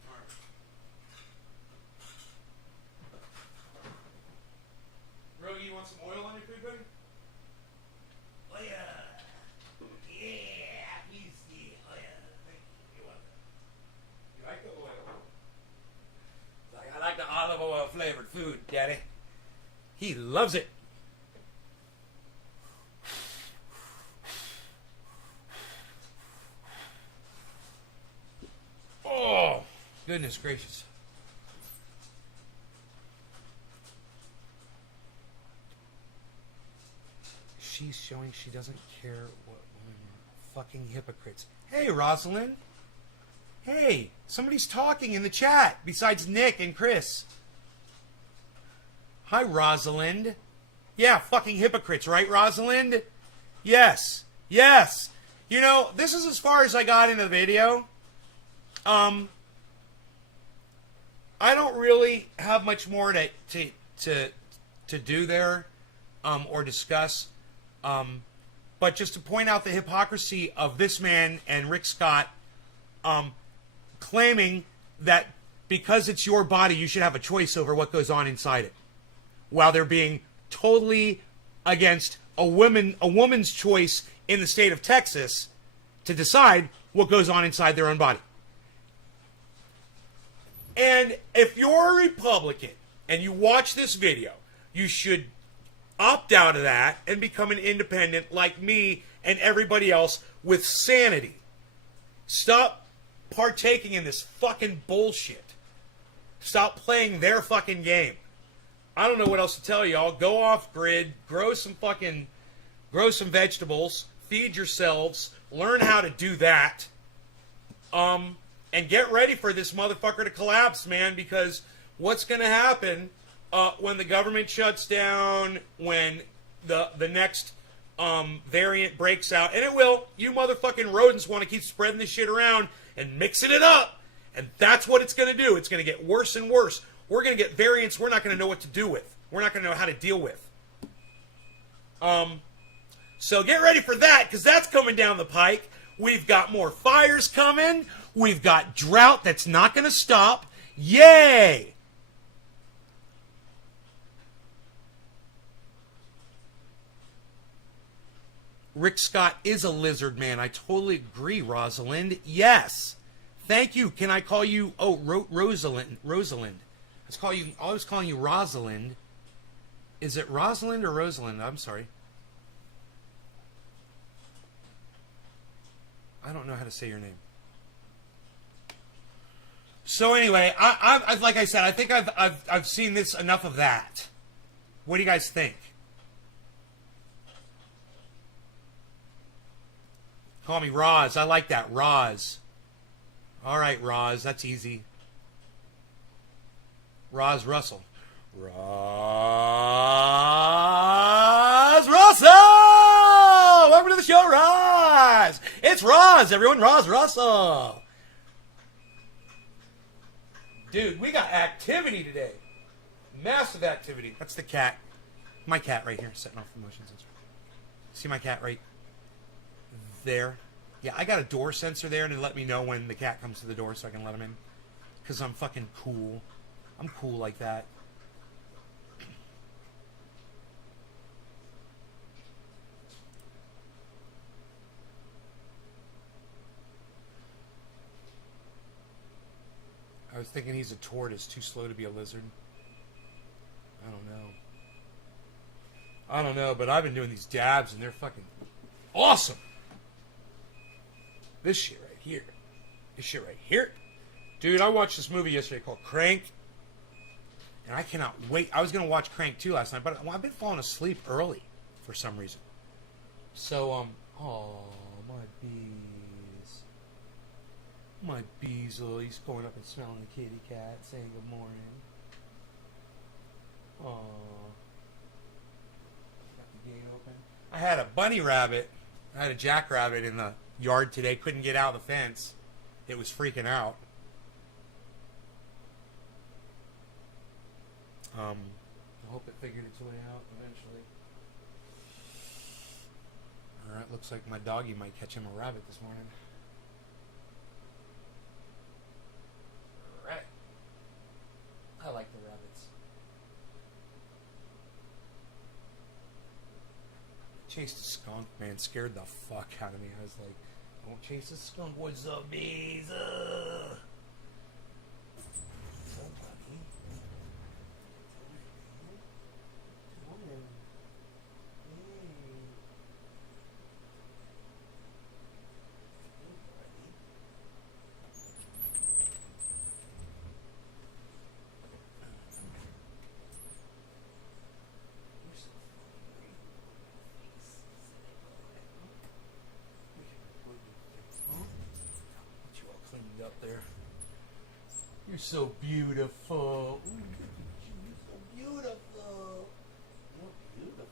All right. Rogie, you want some oil on your food, buddy? Oh yeah. Yeah, please, yeah. Oh yeah. Thank you. You're welcome. You like the oil? Like, I like the olive oil flavored food, Daddy. He loves it. Oh, goodness gracious. She's showing she doesn't care what women are. Fucking hypocrites. Hey, Rosalind. Hey, somebody's talking in the chat besides Nick and Chris. Hi, Rosalind. Yeah, fucking hypocrites, right, Rosalind? Yes. Yes. This is as far as I got in the video. I don't really have much more to do there, or discuss. But just to point out the hypocrisy of this man and Rick Scott, claiming that because it's your body, you should have a choice over what goes on inside it, while they're being totally against a woman's choice in the state of Texas to decide what goes on inside their own body. And if you're a Republican and you watch this video, you should opt out of that and become an independent like me and everybody else with sanity. Stop partaking in this fucking bullshit. Stop playing their fucking game. I don't know what else to tell y'all. Go off grid, grow some vegetables, feed yourselves, learn how to do that. And get ready for this motherfucker to collapse, man, because what's going to happen when the government shuts down, when the next variant breaks out, and it will, you motherfucking rodents want to keep spreading this shit around and mixing it up, and that's what it's going to do. It's going to get worse and worse. We're going to get variants we're not going to know what to do with. We're not going to know how to deal with. So get ready for that, because that's coming down the pike. We've got more fires coming. We've got drought that's not going to stop. Yay! Rick Scott is a lizard man. I totally agree, Rosalind. Yes. Thank you. Can I call you... Oh, Rosalind. Rosalind. I was calling you Rosalind. Is it Rosalind or Rosalind? I'm sorry. I don't know how to say your name. So anyway, I've like I said, I think I've seen this enough of that. What do you guys think? Call me Roz. I like that, Roz. All right, Roz, that's easy. Roz Russell. Roz Russell! Welcome to the show, Roz! It's Roz, everyone. Roz Russell. Dude, we got activity today. Massive activity. That's the cat. My cat right here, setting off the motion sensor. See my cat right there? Yeah, I got a door sensor there to let me know when the cat comes to the door so I can let him in. Because I'm fucking cool. I'm cool like that. I was thinking he's a tortoise, too slow to be a lizard. I don't know, but I've been doing these dabs and they're fucking awesome. This shit right here. This shit right here. Dude, I watched this movie yesterday called Crank. And I cannot wait. I was going to watch Crank 2 last night, but I've been falling asleep early for some reason. So, oh, my bees. My Beazle, he's going up and smelling the kitty cat, saying good morning. Aww. Got the gate open. I had a bunny rabbit. I had a jackrabbit in the yard today. Couldn't get out of the fence. It was freaking out. I hope it figured its way out eventually. Alright, looks like my doggy might catch him a rabbit this morning. Alright. I like the rabbits. Chased a skunk, man. Scared the fuck out of me. I was like, don't chase a skunk. What's up, bees? Up there. You're so beautiful. Ooh, you're so beautiful. You're beautiful.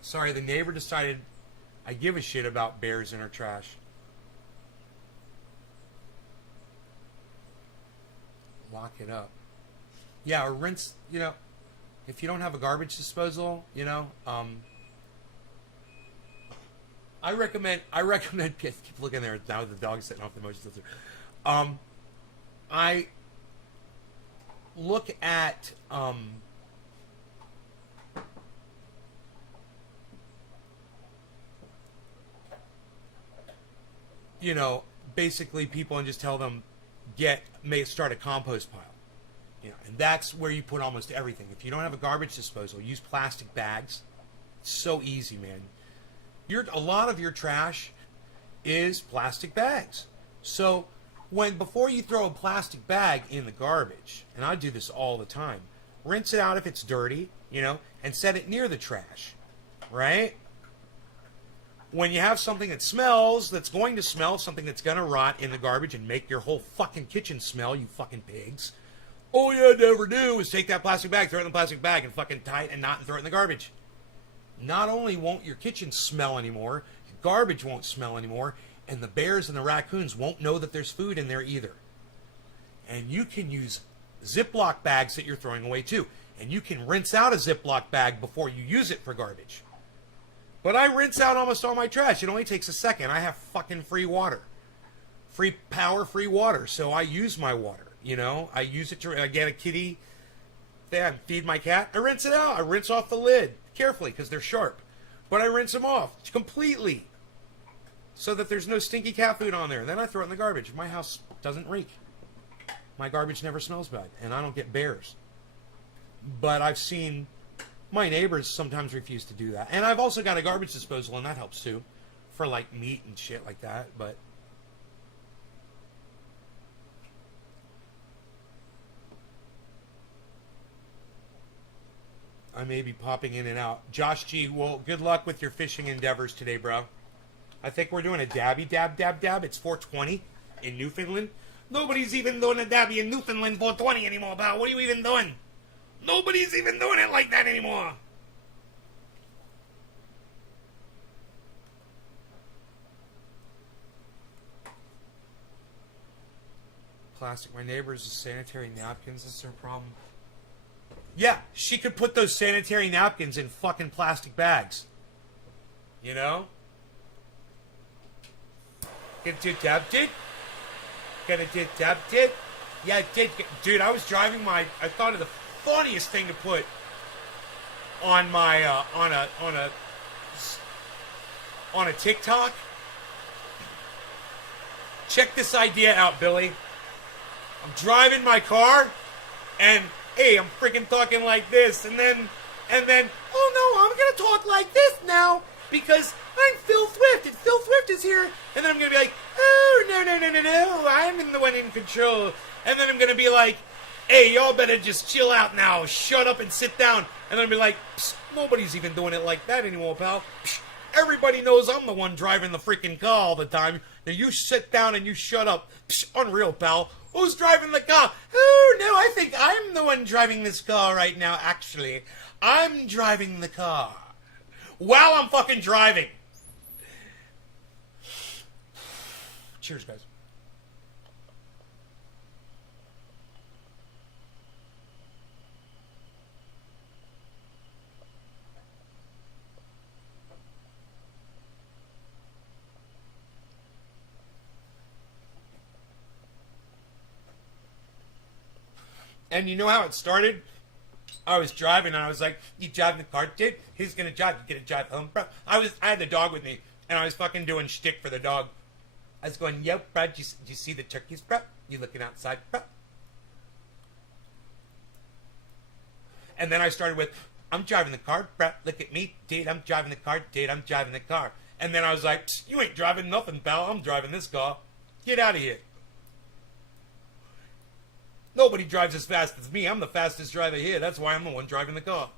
Sorry, the neighbor decided I give a shit about bears in her trash. Lock it up. Yeah, or rinse, you know. If you don't have a garbage disposal, you know, I recommend. Keep looking there now. The dog's sitting off the motion sensor. I look at you know, basically people and just tell them start a compost pile. You know, and that's where you put almost everything. If you don't have a garbage disposal, use plastic bags. It's so easy, man. A lot of your trash is plastic bags. So before you throw a plastic bag in the garbage, and I do this all the time, rinse it out if it's dirty, you know, and set it near the trash, right? When you have something that smells, that's going to smell, something that's going to rot in the garbage and make your whole fucking kitchen smell, you fucking pigs. All you had to ever do is take that plastic bag, throw it in the plastic bag, and fucking tie it and not throw it in the garbage. Not only won't your kitchen smell anymore, your garbage won't smell anymore, and the bears and the raccoons won't know that there's food in there either. And you can use Ziploc bags that you're throwing away too. And you can rinse out a Ziploc bag before you use it for garbage. But I rinse out almost all my trash. It only takes a second. I have fucking free water. Free power, free water. So I use my water. You know, I use it to get a kitty, feed my cat. I rinse it out. I rinse off the lid carefully because they're sharp. But I rinse them off completely so that there's no stinky cat food on there. Then I throw it in the garbage. My house doesn't reek. My garbage never smells bad, and I don't get bears. But I've seen my neighbors sometimes refuse to do that. And I've also got a garbage disposal, and that helps too. For like meat and shit like that, but... I may be popping in and out. Josh G, well, good luck with your fishing endeavors today, bro. I think we're doing a dabby dab dab dab. It's 420 in Newfoundland. Nobody's even doing a dabby in Newfoundland 420 anymore, pal. What are you even doing? Nobody's even doing it like that anymore. Plastic. My neighbor's sanitary napkins. That's their problem. Yeah, she could put those sanitary napkins in fucking plastic bags. You know? Get it tapped it? Get it tapped it? Yeah, it did. Dude, I was driving my... I thought of the funniest thing to put on my... on a TikTok. Check this idea out, Billy. I'm driving my car, and... Hey, I'm freaking talking like this, and then, oh no, I'm gonna talk like this now, because I'm Phil Swift, and Phil Swift is here, and then I'm gonna be like, oh, no, I'm the one in control, and then I'm gonna be like, hey, y'all better just chill out now, shut up and sit down, and then I'll be like, nobody's even doing it like that anymore, pal. Psst, everybody knows I'm the one driving the freaking car all the time. Now you sit down and you shut up. Psst, unreal, pal. Who's driving the car? Oh, no, I think I'm the one driving this car right now, actually. I'm driving the car. While I'm fucking driving. Cheers, guys. And you know how it started? I was driving and I was like, you driving the car, dude? Who's gonna drive? You gonna drive home, bro? I had the dog with me and I was fucking doing shtick for the dog. I was going, yo, bro, did you see the turkeys, bro? You looking outside, bro? And then I started with, I'm driving the car, bro. Look at me, dude. I'm driving the car, dude. I'm driving the car. And then I was like, you ain't driving nothing, pal. I'm driving this car. Get out of here. Nobody drives as fast as me. I'm the fastest driver here. That's why I'm the one driving the car.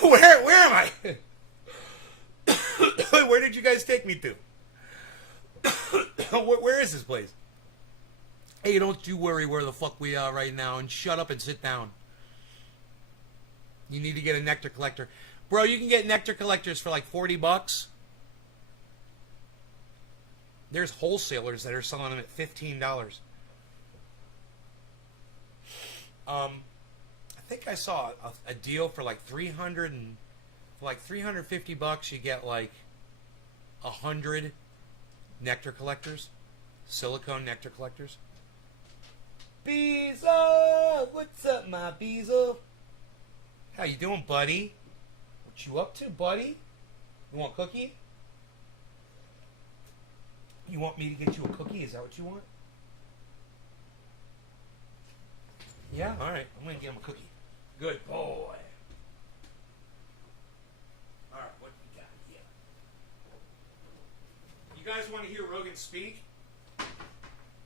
Where am I? Where did you guys take me to? Where is this place? Hey, don't you worry where the fuck we are right now, and shut up and sit down. You need to get a nectar collector. Bro, you can get nectar collectors for like $40. There's wholesalers that are selling them at $15. I think I saw a deal for like $350. You get like 100 nectar collectors, silicone nectar collectors. Beezel, what's up, my Beezel? How you doing, buddy? What you up to, buddy? You want a cookie? You want me to get you a cookie? Is that what you want? Yeah? Alright, I'm gonna get him a cookie. Good boy. Alright, what do we got here? You guys want to hear Rogan speak?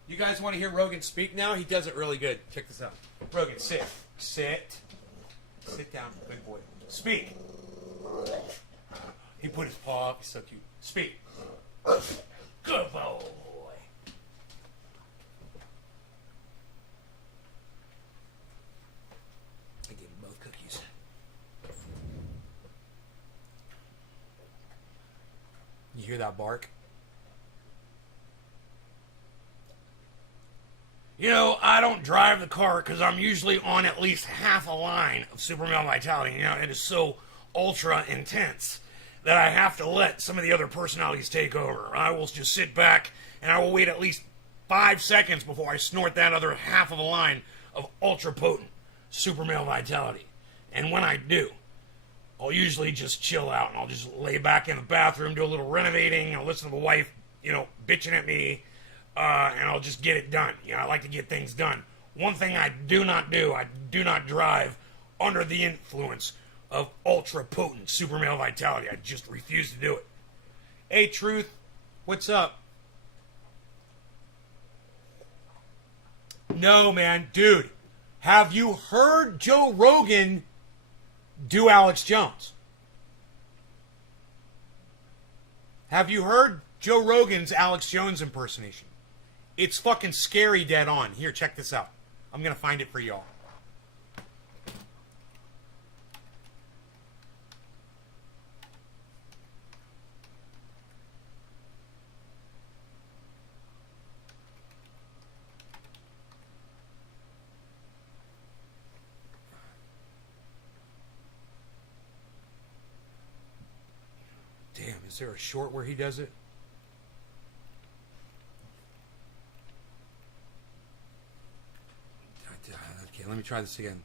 You guys want to hear Rogan speak now? He does it really good. Check this out. Rogan, sit. Sit. Sit down, big boy. Speak. He put his paw up. He's so cute. Speak. Good boy. I gave him both cookies. You hear that bark? You know, I don't drive the car because I'm usually on at least half a line of super male vitality. You know, it is so ultra intense that I have to let some of the other personalities take over. I will just sit back and I will wait at least 5 seconds before I snort that other half of a line of ultra potent super male vitality. And when I do, I'll usually just chill out and I'll just lay back in the bathroom, do a little renovating, and listen to the wife, bitching at me, and I'll just get it done. I like to get things done. One thing I do not do, I do not drive under the influence of ultra-potent super male vitality. I just refuse to do it. Hey, Truth, what's up? No, man, dude, have you heard Joe Rogan do Alex Jones? Have you heard Joe Rogan's Alex Jones impersonation? It's fucking scary dead on. Here, check this out. I'm going to find it for y'all. Damn, is there a short where he does it? Okay, let me try this again.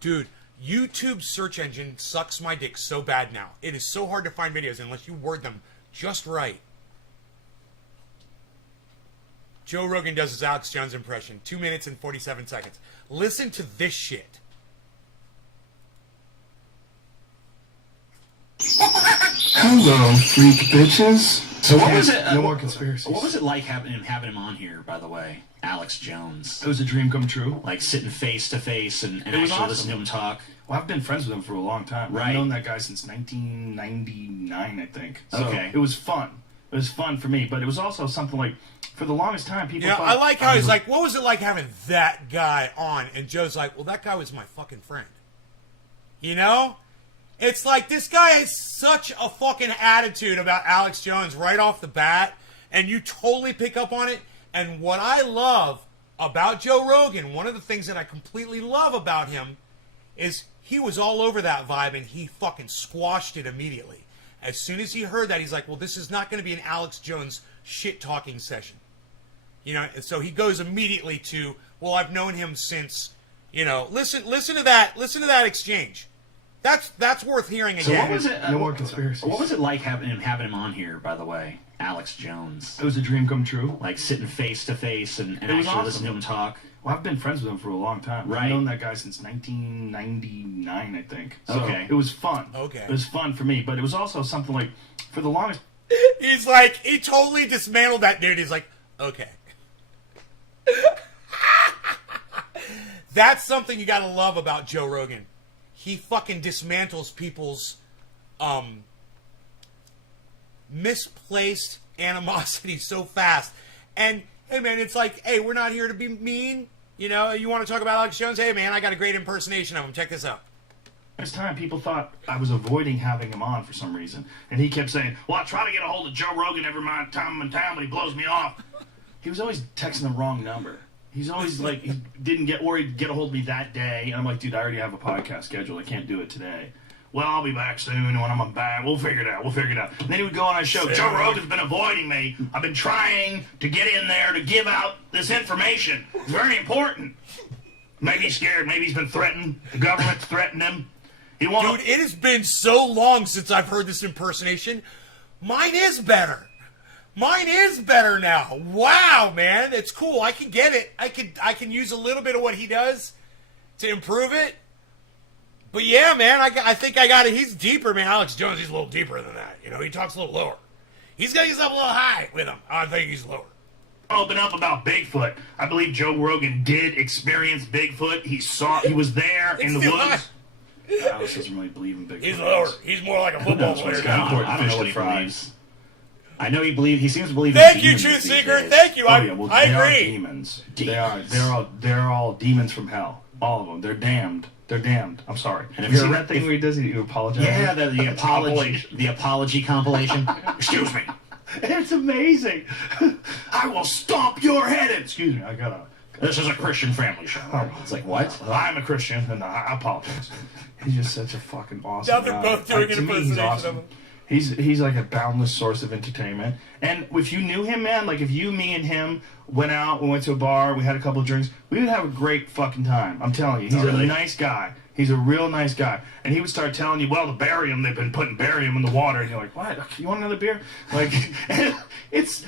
Dude, YouTube's search engine sucks my dick so bad now. It is so hard to find videos unless you word them just right. Joe Rogan does his Alex Jones impression. 2 minutes and 47 seconds. Listen to this shit. Hello, freak bitches. So what was it? No more conspiracies. What was it like having him on here? By the way, Alex Jones. It was a dream come true. Like sitting face to face and It was actually awesome. listening to him talk. Well, I've been friends with him for a long time. Right. I've known that guy since 1999, I think. So Okay. It was fun. It was fun for me, but it was also something like, for the longest time, people Yeah, thought... I like how he's like, what was it like having that guy on? And Joe's like, well, that guy was my fucking friend. You know? It's like, this guy has such a fucking attitude about Alex Jones right off the bat, and you totally pick up on it. And what I love about Joe Rogan, one of the things that I completely love about him, is he was all over that vibe, and he fucking squashed it immediately. As soon as he heard that, he's like, well, this is not going to be an Alex Jones shit-talking session. And so he goes immediately to, well, I've known him since, listen to that exchange. That's worth hearing again. So what was it? No more conspiracies. What was it like having him on here? By the way, Alex Jones. It was a dream come true. Like sitting face to face and It was actually awesome. listening to him talk. Well, I've been friends with him for a long time. Right. I've known that guy since 1999, I think. So Okay. It was fun. Okay. It was fun for me, but it was also something like, for the longest... He's like, he totally dismantled that dude. He's like, okay. That's something you gotta love about Joe Rogan. He fucking dismantles people's misplaced animosity so fast. And, hey, man, it's like, hey, we're not here to be mean. You want to talk about Alex Jones? Hey, man, I got a great impersonation of him. Check this out. This time, people thought I was avoiding having him on for some reason. And he kept saying, well, I try to get a hold of Joe Rogan every time I'm in town, but he blows me off. He was always texting the wrong number. He's always like, he didn't get, or he'd get a hold of me that day. And I'm like, dude, I already have a podcast scheduled. I can't do it today. Well, I'll be back soon. And when I'm back, we'll figure it out. And then he would go on a show. Joe Rogan's been avoiding me. I've been trying to get in there to give out this information. It's very important. Maybe he's scared. Maybe he's been threatened. The government's threatened him. He won't. Dude, it has been so long since I've heard this impersonation. Mine is better. Mine is better now. Wow, man. It's cool. I can get it. I can use a little bit of what he does to improve it. But yeah, man, I think I got it. He's deeper, man. Alex Jones, he's a little deeper than that. He talks a little lower. He's got himself a little high with him. I think he's lower. Open up about Bigfoot. I believe Joe Rogan did experience Bigfoot. He was there in the It's woods. Alex doesn't really believe in Bigfoot. He's lower. He's more like a football player now. I don't know what he believes. I know he seems to believe. Thank in you, demons Truth these Seeker. days. Thank you. Oh, yeah, well, I they are agree. demons. Demons. They're all demons from hell. All of them. They're damned. They're damned. I'm sorry. And And if you you're see a- that thing where he does it, you apologize? Yeah, the apology compilation. Excuse me. It's amazing. I will stomp your head in. Excuse me. I gotta. This is a Christian family show. It's like, what? I'm a Christian, and I apologize. He's just such a fucking awesome Now they're guy. both doing To an me, he's impersonation awesome. of him. He's like a boundless source of entertainment. And if you knew him, man, like if you, me, and him went out, we went to a bar, we had a couple of drinks, we would have a great fucking time. I'm telling you, he's a nice guy. He's a real nice guy. And he would start telling you, well, the barium, they've been putting barium in the water. And you're like, what? You want another beer? Like, it's,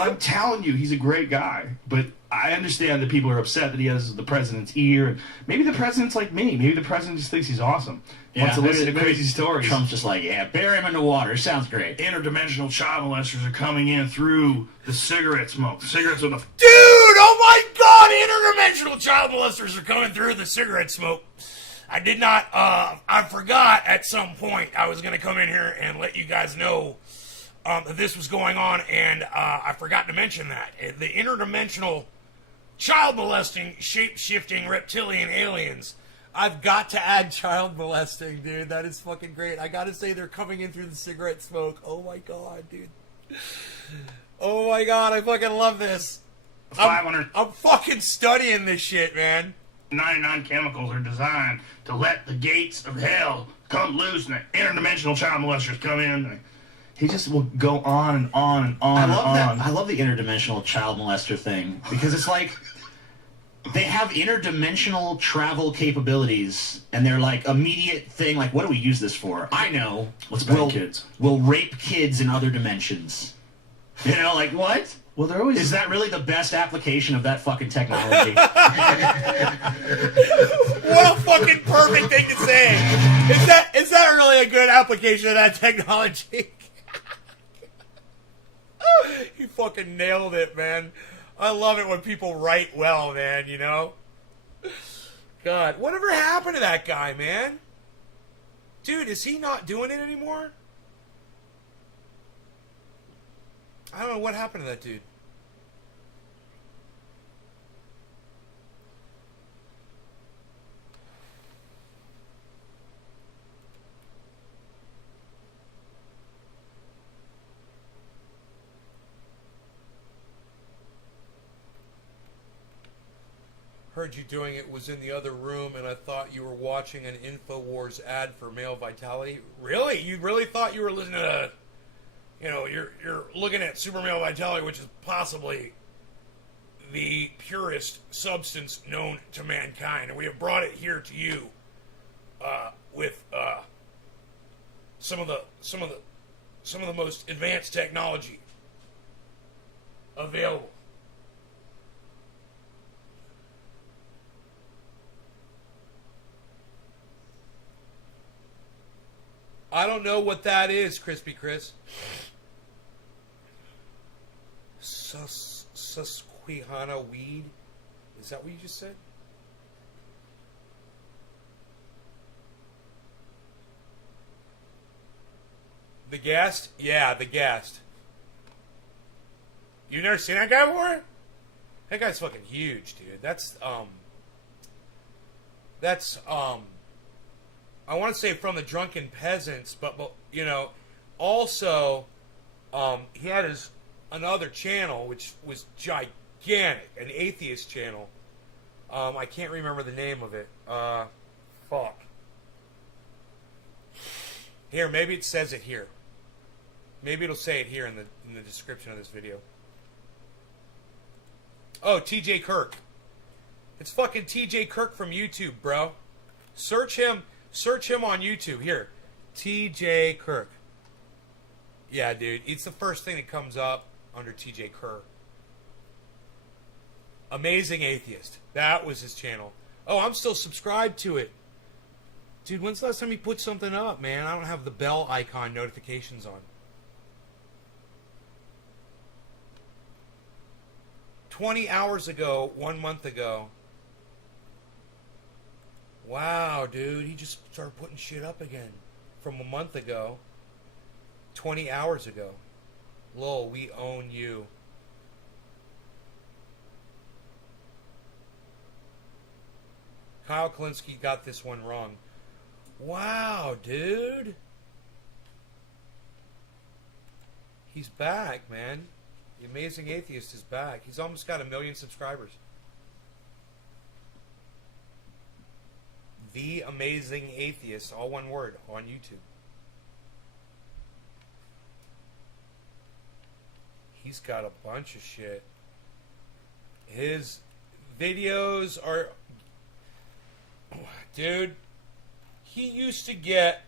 I'm telling you, he's a great guy. But I understand that people are upset that he has the president's ear. And maybe the president's like me. Maybe the president just thinks he's awesome. Wants to listen to crazy stories. Trump's just like, yeah, bury him in the water. Sounds great. Interdimensional child molesters are coming in through the cigarette smoke. Cigarettes are the... Dude, oh my God, interdimensional child molesters are coming through the cigarette smoke. I did not, I forgot at some point I was going to come in here and let you guys know that this was going on, and I forgot to mention that. The interdimensional child molesting, shape-shifting reptilian aliens. I've got to add child molesting, dude. That is fucking great. I gotta say they're coming in through the cigarette smoke. Oh my God, dude. Oh my God, I fucking love this. 500... I'm fucking studying this shit, man. 99 chemicals are designed to let the gates of hell come loose, and the interdimensional child molesters come in. He just will go on and on and on and on. I love the interdimensional child molester thing, because it's like they have interdimensional travel capabilities, and they're like immediate thing. Like, what do we use this for? I know. Let's bang kids. We'll rape kids in other dimensions. You know, like what? Well, they're always... Is that really the best application of that fucking technology? What a fucking perfect thing to say. Is that really a good application of that technology? You fucking nailed it, man. I love it when people write well, man, you know? God, whatever happened to that guy, man? Dude, is he not doing it anymore? I don't know what happened to that dude. Heard you doing it, was in the other room, and I thought you were watching an InfoWars ad for male vitality. Really? You really thought you were listening to, you know, you're looking at super male vitality, which is possibly the purest substance known to mankind, and we have brought it here to you with some of the most advanced technology available. I don't know what that is, Crispy Chris. Susquehanna weed? Is that what you just said? The Guest? Yeah, The Guest. You never seen that guy before? That guy's fucking huge, dude. I want to say from the Drunken Peasants, but you know, also, he had another channel which was gigantic, an atheist channel. I can't remember the name of it. Fuck. Here, maybe it says it here. Maybe it'll say it here in the description of this video. Oh, TJ Kirk. It's fucking TJ Kirk from YouTube, bro. Search him on YouTube. Here. TJ Kirk. Yeah, dude. It's the first thing that comes up under TJ Kirk. Amazing Atheist. That was his channel. Oh, I'm still subscribed to it. Dude, when's the last time he put something up, man? I don't have the bell icon notifications on. 20 hours ago, 1 month ago. Wow, dude, he just started putting shit up again from a month ago. 20 hours ago. Lol, we own you. Kyle Klinsky got this one wrong. Wow, dude. He's back, man. The Amazing Atheist is back. He's almost got 1 million subscribers. The Amazing Atheist, all one word, on YouTube. He's got a bunch of shit. His videos are... Dude, he used to get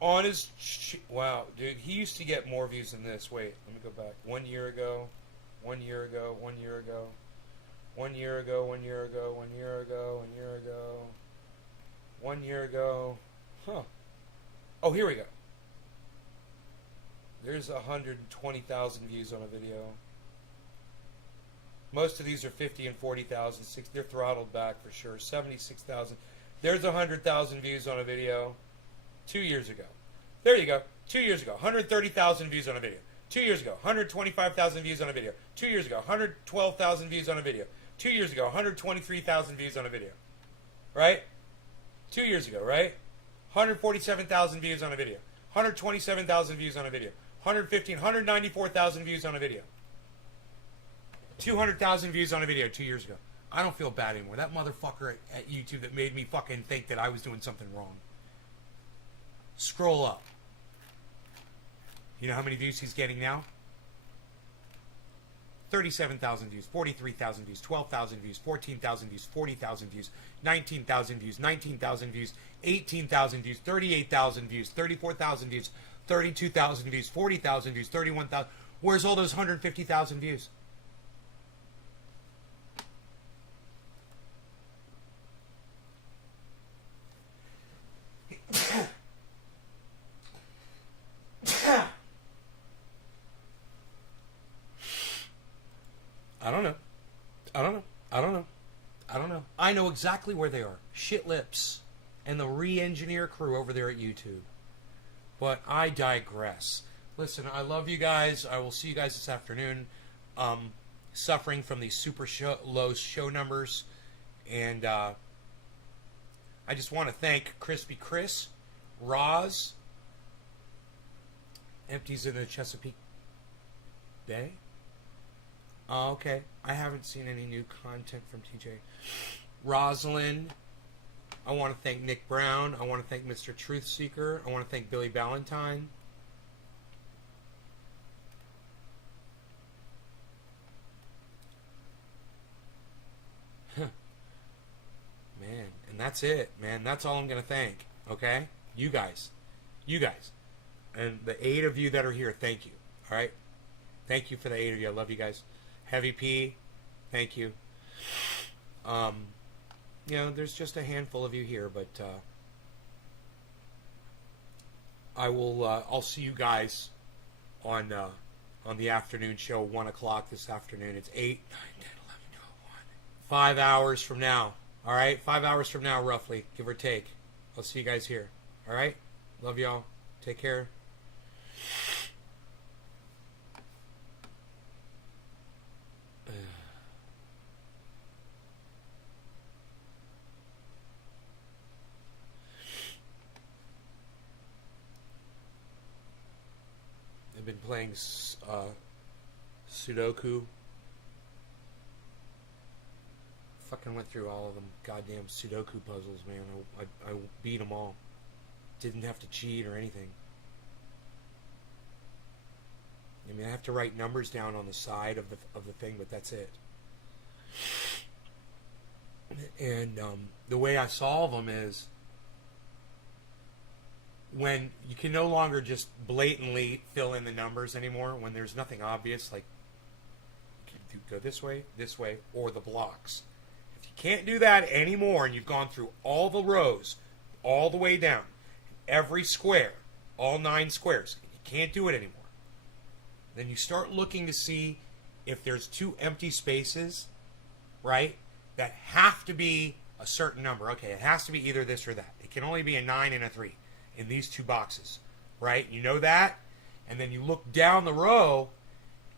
on his... Wow, dude, he used to get more views than this. Wait, let me go back. 1 year ago, 1 year ago, 1 year ago, 1 year ago, 1 year ago, 1 year ago, 1 year ago, 1 year ago. Huh. Oh, here we go. There's 120,000 views on a video. Most of these are 50 and 40,000. They're throttled back for sure. 76,000. There's 100,000 views on a video 2 years ago. There you go. 2 years ago, 130,000 views on a video. 2 years ago, 125,000 views on a video. 2 years ago, 112,000 views on a video. 2 years ago, 123,000 views on a video. Right? 2 years ago, right? 147,000 views on a video. 127,000 views on a video. 194,000 views on a video. 200,000 views on a video 2 years ago. I don't feel bad anymore. That motherfucker at YouTube that made me fucking think that I was doing something wrong. Scroll up. You know how many views he's getting now? 37,000 views, 43,000 views, 12,000 views, 14,000 views, 40,000 views, 19,000 views, 19,000 views, 18,000 views, 38,000 views, 34,000 views, 32,000 views, 40,000 views, 31,000. Where's all those 150,000 views? I don't know. I don't know. I don't know. I don't know. I know exactly where they are. Shit Lips and the re-engineer crew over there at YouTube. But I digress. Listen, I love you guys. I will see you guys this afternoon. Suffering from these super low show numbers. And I just want to thank Crispy Chris, Roz, Empties in the Chesapeake Bay. Oh, okay. I haven't seen any new content from TJ. Rosalind. I want to thank Nick Brown. I want to thank Mr. Truthseeker. I want to thank Billy Ballantyne. Man, and that's it, man. That's all I'm going to thank. Okay? You guys. You guys. And the 8 of you that are here, thank you. All right? Thank you for the 8 of you. I love you guys. Heavy P, thank you. You know, there's just a handful of you here, but I'll see you guys on the afternoon show, 1 o'clock this afternoon. It's 8, 9, 10, 11, 12, 1. 5 hours from now. All right? 5 hours from now, roughly, give or take. I'll see you guys here. All right? Love y'all. Take care. Been playing Sudoku. Fucking went through all of them goddamn Sudoku puzzles, man. I beat them all. Didn't have to cheat or anything. I mean, I have to write numbers down on the side of the thing, but that's it. And the way I solve them is when you can no longer just blatantly fill in the numbers anymore, when there's nothing obvious, like you go this way, or the blocks. If you can't do that anymore, and you've gone through all the rows, all the way down, every square, all 9 squares, and you can't do it anymore, then you start looking to see if there's 2 empty spaces, right, that have to be a certain number. Okay, it has to be either this or that. It can only be a 9 and a 3. In these 2 boxes, right? You know that? And then you look down the row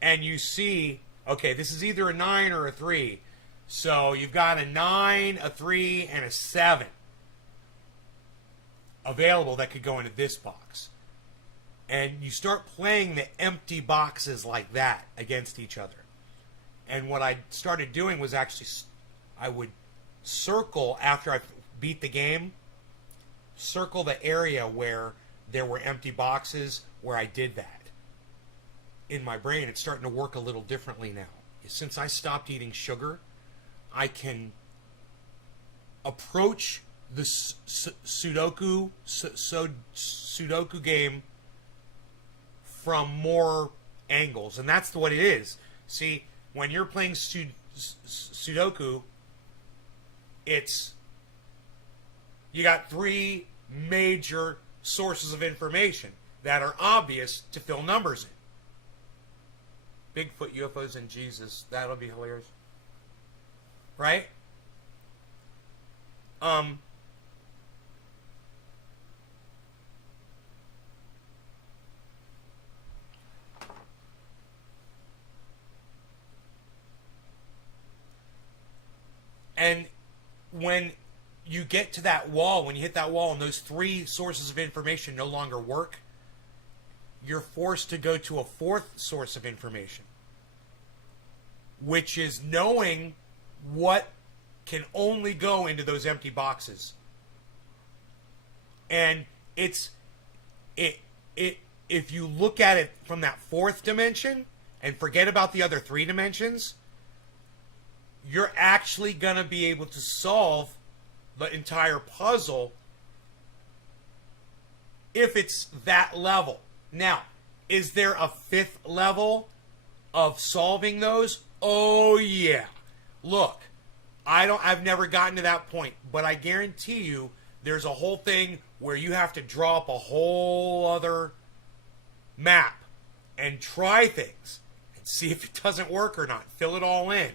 and you see, okay, this is either a 9 or a 3. So you've got a 9, a 3, and a 7 available that could go into this box. And you start playing the empty boxes like that against each other. And what I started doing was actually, I would circle after I beat the game, circle the area where there were empty boxes where I did that. in my brain, it's starting to work a little differently now. Since I stopped eating sugar, I can approach the Sudoku game from more angles, and that's what it is. See, when you're playing Sudoku, it's you got three major sources of information that are obvious to fill numbers in. Bigfoot, UFOs, and Jesus. That'll be hilarious. Right? And when you get to that wall, when you hit that wall and those three sources of information no longer work, you're forced to go to a fourth source of information, which is knowing what can only go into those empty boxes. And if you look at it from that fourth dimension and forget about the other three dimensions, you're actually going to be able to solve the entire puzzle if it's that level. Now, is there a fifth level of solving those? Oh yeah. Look, I've never gotten to that point, but I guarantee you there's a whole thing where you have to draw up a whole other map and try things and see if it doesn't work or not. Fill it all in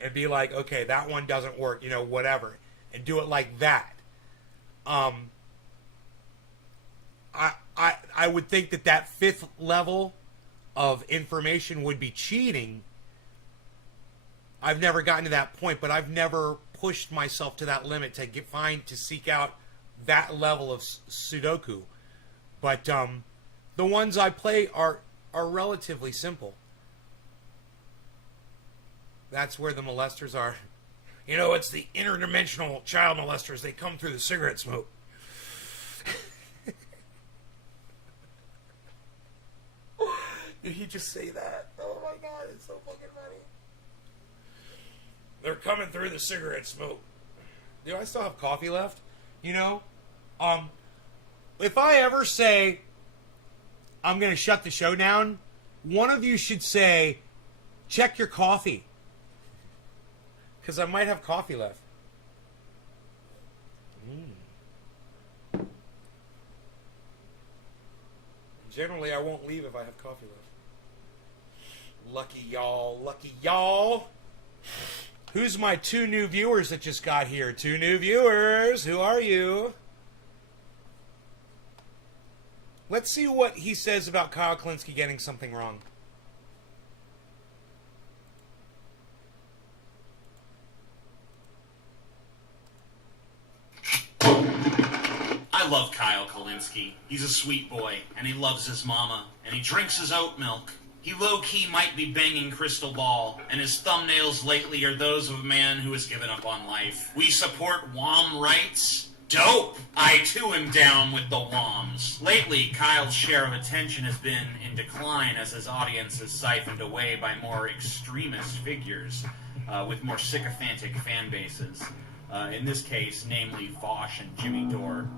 and be like, okay, that one doesn't work, whatever, and do it like that. I would think that fifth level of information would be cheating. I've never gotten to that point, but I've never pushed myself to that limit to seek out that level of Sudoku. But the ones I play are relatively simple. That's where the molesters are. It's the interdimensional child molesters. They come through the cigarette smoke. Did he just say that? Oh my god, it's so fucking funny. They're coming through the cigarette smoke. Do I still have coffee left? If I ever say I'm going to shut the show down, one of you should say, check your coffee. Because I might have coffee left. Generally, I won't leave if I have coffee left. Lucky y'all. Lucky y'all. Who's my 2 new viewers that just got here? 2 new viewers. Who are you? Let's see what he says about Kyle Klinsky getting something wrong. I love Kyle Klinsky. He's a sweet boy, and he loves his mama, and he drinks his oat milk. He low-key might be banging crystal ball, and his thumbnails lately are those of a man who has given up on life. We support WOM rights. Dope! I too am down with the WOMs. Lately, Kyle's share of attention has been in decline as his audience is siphoned away by more extremist figures with more sycophantic fan bases. In this case, namely Vosh and Jimmy Dore.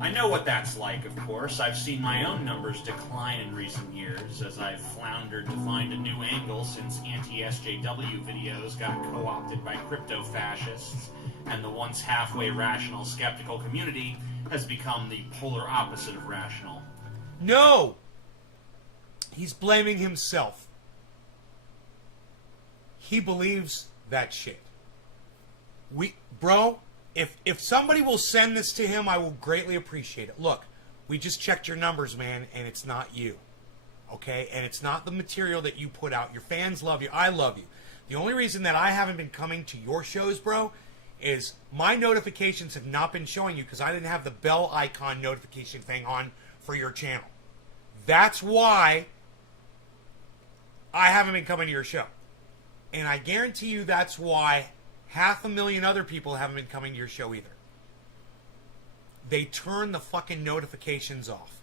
I know what that's like, of course. I've seen my own numbers decline in recent years as I've floundered to find a new angle since anti-SJW videos got co-opted by crypto-fascists, and the once halfway rational skeptical community has become the polar opposite of rational. No! He's blaming himself. He believes that shit. Bro, if somebody will send this to him, I will greatly appreciate it. Look, we just checked your numbers, man, and it's not you. Okay? And it's not the material that you put out. Your fans love you. I love you. The only reason that I haven't been coming to your shows, bro, is my notifications have not been showing you because I didn't have the bell icon notification thing on for your channel. That's why I haven't been coming to your show. And I guarantee you that's why 500,000 other people haven't been coming to your show either. They turn the fucking notifications off.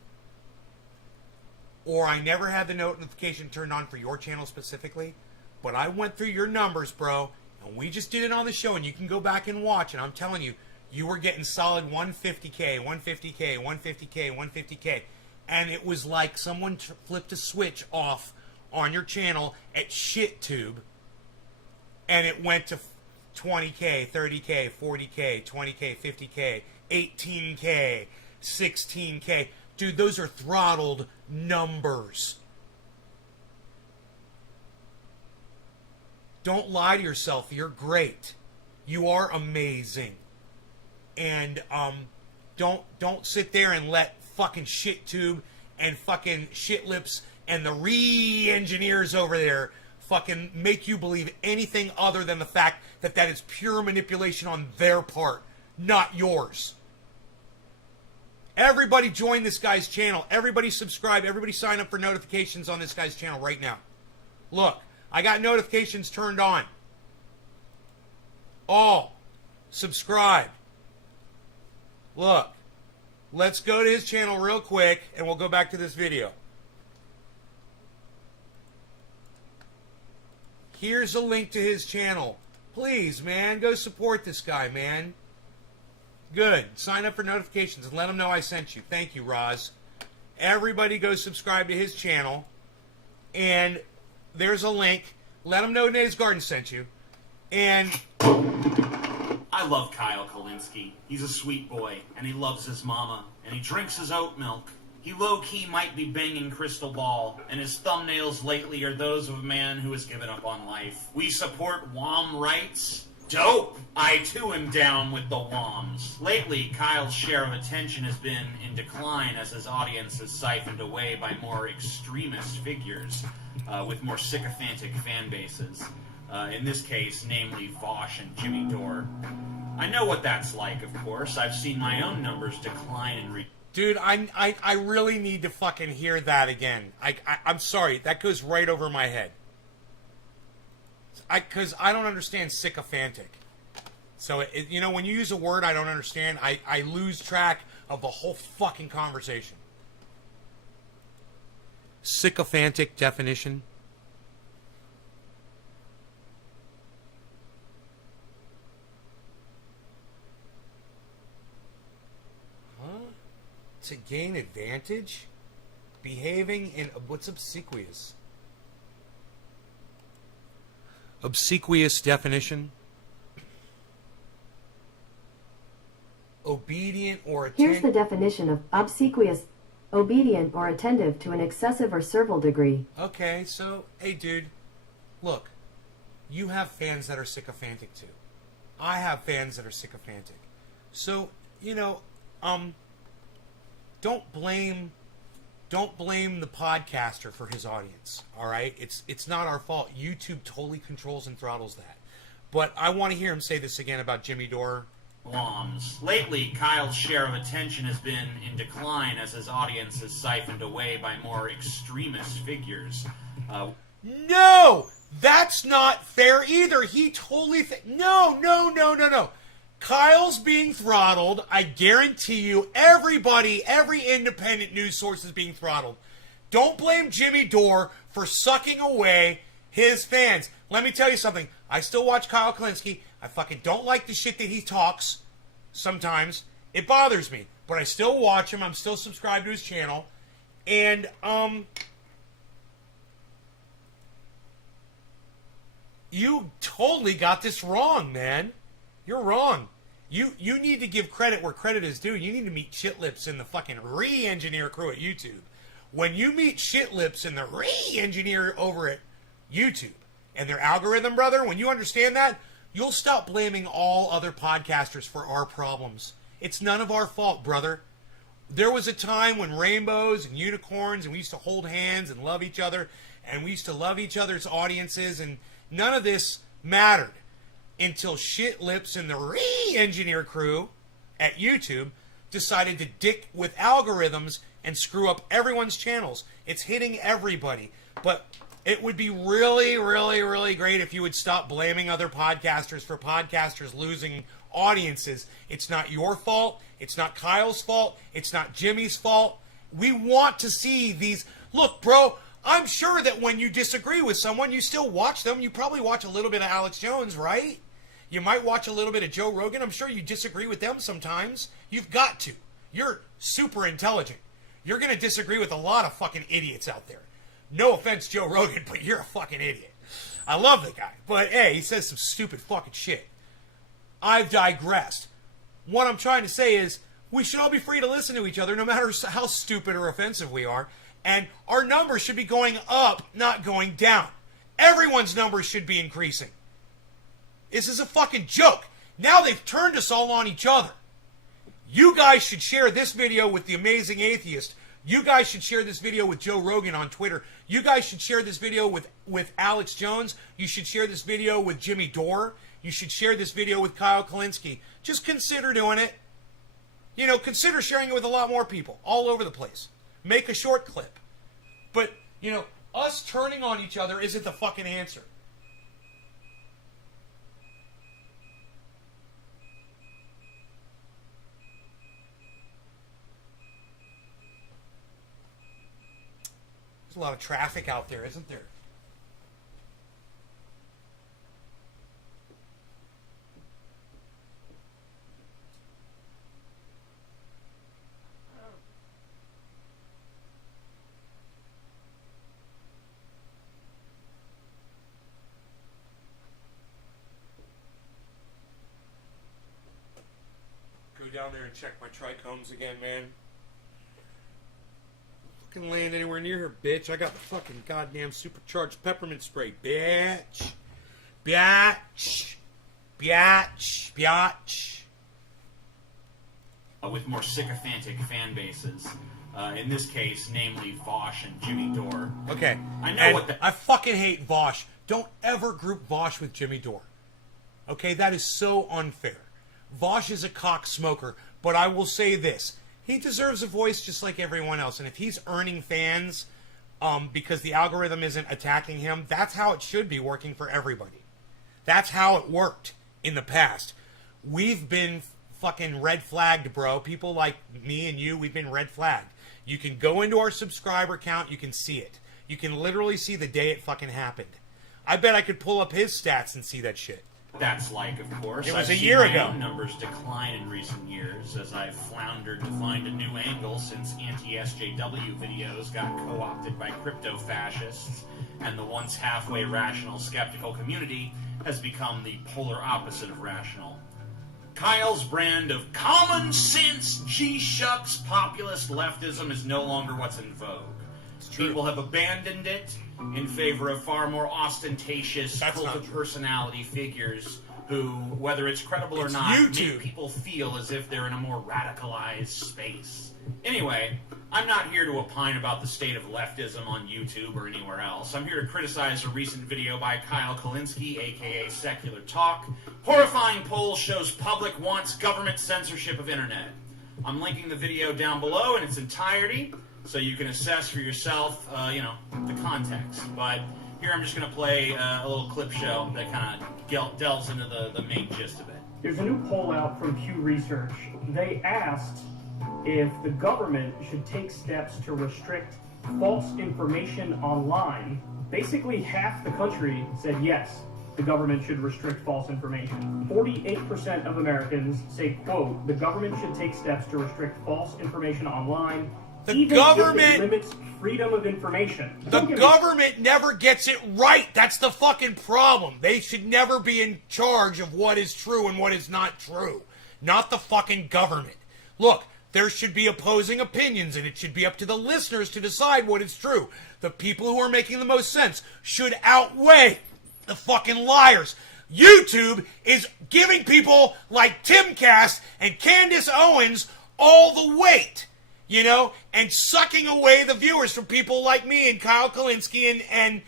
or I never had the notification turned on for your channel specifically, but I went through your numbers, bro, and we just did it on the show, and you can go back and watch, and I'm telling you, you were getting solid 150K, 150K, 150K, 150K, and it was like someone flipped a switch off on your channel at ShitTube, and it went to 20K, 30K, 40K, 20K, 50K, 18K, 16K. Dude, those are throttled numbers. Don't lie to yourself. You're great. You are amazing. And don't sit there and let fucking ShitTube and fucking Shitlips and the re-engineers over there fucking make you believe anything other than the fact that that is pure manipulation on their part, not yours. Everybody join this guy's channel. Everybody subscribe. Everybody sign up for notifications on this guy's channel right now. Look, I got notifications turned on. All. Subscribe. Look, let's go to his channel real quick and we'll go back to this video. Here's a link to his channel. Please, man, go support this guy, man. Good. Sign up for notifications and let him know I sent you. Thank you, Roz. Everybody go subscribe to his channel. And there's a link. Let him know Nate's Garden sent you. And I love Kyle Kalinske. He's a sweet boy, and he loves his mama, and he drinks his oat milk. He low-key might be banging crystal ball, and his thumbnails lately are those of a man who has given up on life. We support WOM rights. Dope! I too am down with the WOMs. Lately, Kyle's share of attention has been in decline as his audience is siphoned away by more extremist figures with more sycophantic fan bases. In this case, namely Vosh and Jimmy Dore. I know what that's like, of course. I've seen my own numbers decline and dude, I really need to fucking hear that again. I'm sorry, that goes right over my head. Because I don't understand sycophantic. So, you know, when you use a word I don't understand, I lose track of the whole fucking conversation. Sycophantic definition. Huh? To gain advantage? Behaving in... What's obsequious? Obsequious definition. Obedient or attentive. Here's the definition of obsequious: obedient or attentive to an excessive or servile degree. Okay, so, hey dude, look, you have fans that are sycophantic too. I have fans that are sycophantic. So, you know, don't blame the podcaster for his audience, all right? It's not our fault. YouTube totally controls and throttles that. But I want to hear him say this again about Jimmy Dore. WOMs. Lately, Kyle's share of attention has been in decline as his audience is siphoned away by more extremist figures. No! That's not fair either. He totally... No. Kyle's being throttled. I guarantee you, everybody, every independent news source is being throttled. Don't blame Jimmy Dore for sucking away his fans. Let me tell you something. I still watch Kyle Kalinske. I fucking don't like the shit that he talks sometimes. It bothers me. But I still watch him. I'm still subscribed to his channel. And, you totally got this wrong, man. You're wrong. You need to give credit where credit is due. You need to meet Shitlips and the fucking re-engineer crew at YouTube. When you meet Shitlips and the re-engineer over at YouTube and their algorithm, brother, when you understand that, you'll stop blaming all other podcasters for our problems. It's none of our fault, brother. There was a time when rainbows and unicorns and we used to hold hands and love each other and we used to love each other's audiences, and none of this mattered until Shitlips and the re-engineer crew at YouTube decided to dick with algorithms and screw up everyone's channels. It's hitting everybody. But it would be really, really, really great if you would stop blaming other podcasters for podcasters losing audiences. It's not your fault. It's not Kyle's fault. It's not Jimmy's fault. We want to see these... Look, bro, I'm sure that when you disagree with someone, you still watch them. You probably watch a little bit of Alex Jones, right? You might watch a little bit of Joe Rogan. I'm sure you disagree with them sometimes. You've got to. You're super intelligent. You're going to disagree with a lot of fucking idiots out there. No offense, Joe Rogan, but you're a fucking idiot. I love the guy. But, hey, he says some stupid fucking shit. I've digressed. What I'm trying to say is we should all be free to listen to each other no matter how stupid or offensive we are. And our numbers should be going up, not going down. Everyone's numbers should be increasing. This is a fucking joke. Now they've turned us all on each other. You guys should share this video with the Amazing Atheist. You guys should share this video with Joe Rogan on Twitter. You guys should share this video with Alex Jones. You should share this video with Jimmy Dore. You should share this video with Kyle Kalinske. Just consider doing it. You know, consider sharing it with a lot more people all over the place. Make a short clip. But, you know, us turning on each other isn't the fucking answer. There's a lot of traffic out there, isn't there? Go down there and check my trichomes again, man. Fucking land anywhere near her, bitch. I got the fucking goddamn supercharged peppermint spray, bitch. Biatch. Biatch. Biatch. With more sycophantic fan bases. In this case, namely Vosh and Jimmy Dore. Okay. I know and what the... I fucking hate Vosh. Don't ever group Vosh with Jimmy Dore. Okay, that is so unfair. Vosh is a cock smoker, but I will say this. He deserves a voice just like everyone else. And if he's earning fans because the algorithm isn't attacking him, that's how it should be working for everybody. That's how it worked in the past. We've been fucking red flagged, bro. People like me and you, we've been red flagged. You can go into our subscriber count, you can see it. You can literally see the day it fucking happened. I bet I could pull up his stats and see that shit. That's like, of course. It was I've a seen year my ago. own numbers decline in recent years as I've floundered to find a new angle since anti-SJW videos got co-opted by crypto-fascists, and the once halfway rational skeptical community has become the polar opposite of rational. Kyle's brand of common sense, G-shucks populist leftism is no longer what's in vogue. People have abandoned it in favor of far more ostentatious cult of personality figures who, whether it's credible or not, make people feel as if they're in a more radicalized space. Anyway, I'm not here to opine about the state of leftism on YouTube or anywhere else. I'm here to criticize a recent video by Kyle Kalinske, aka Secular Talk. Horrifying poll shows public wants government censorship of internet. I'm linking the video down below in its entirety, so you can assess for yourself, the context. But here I'm just going to play a little clip show that kind of delves into the main gist of it. There's a new poll out from Pew Research. They asked if the government should take steps to restrict false information online. Basically, half the country said yes, the government should restrict false information. 48% of Americans say, quote, the government should take steps to restrict false information online. The government if it limits freedom of information. The government never gets it right. That's the fucking problem. They should never be in charge of what is true and what is not true. Not the fucking government. Look, there should be opposing opinions, and it should be up to the listeners to decide what is true. The people who are making the most sense should outweigh the fucking liars. YouTube is giving people like Timcast and Candace Owens all the weight. You know, and sucking away the viewers from people like me and Kyle Kalinske and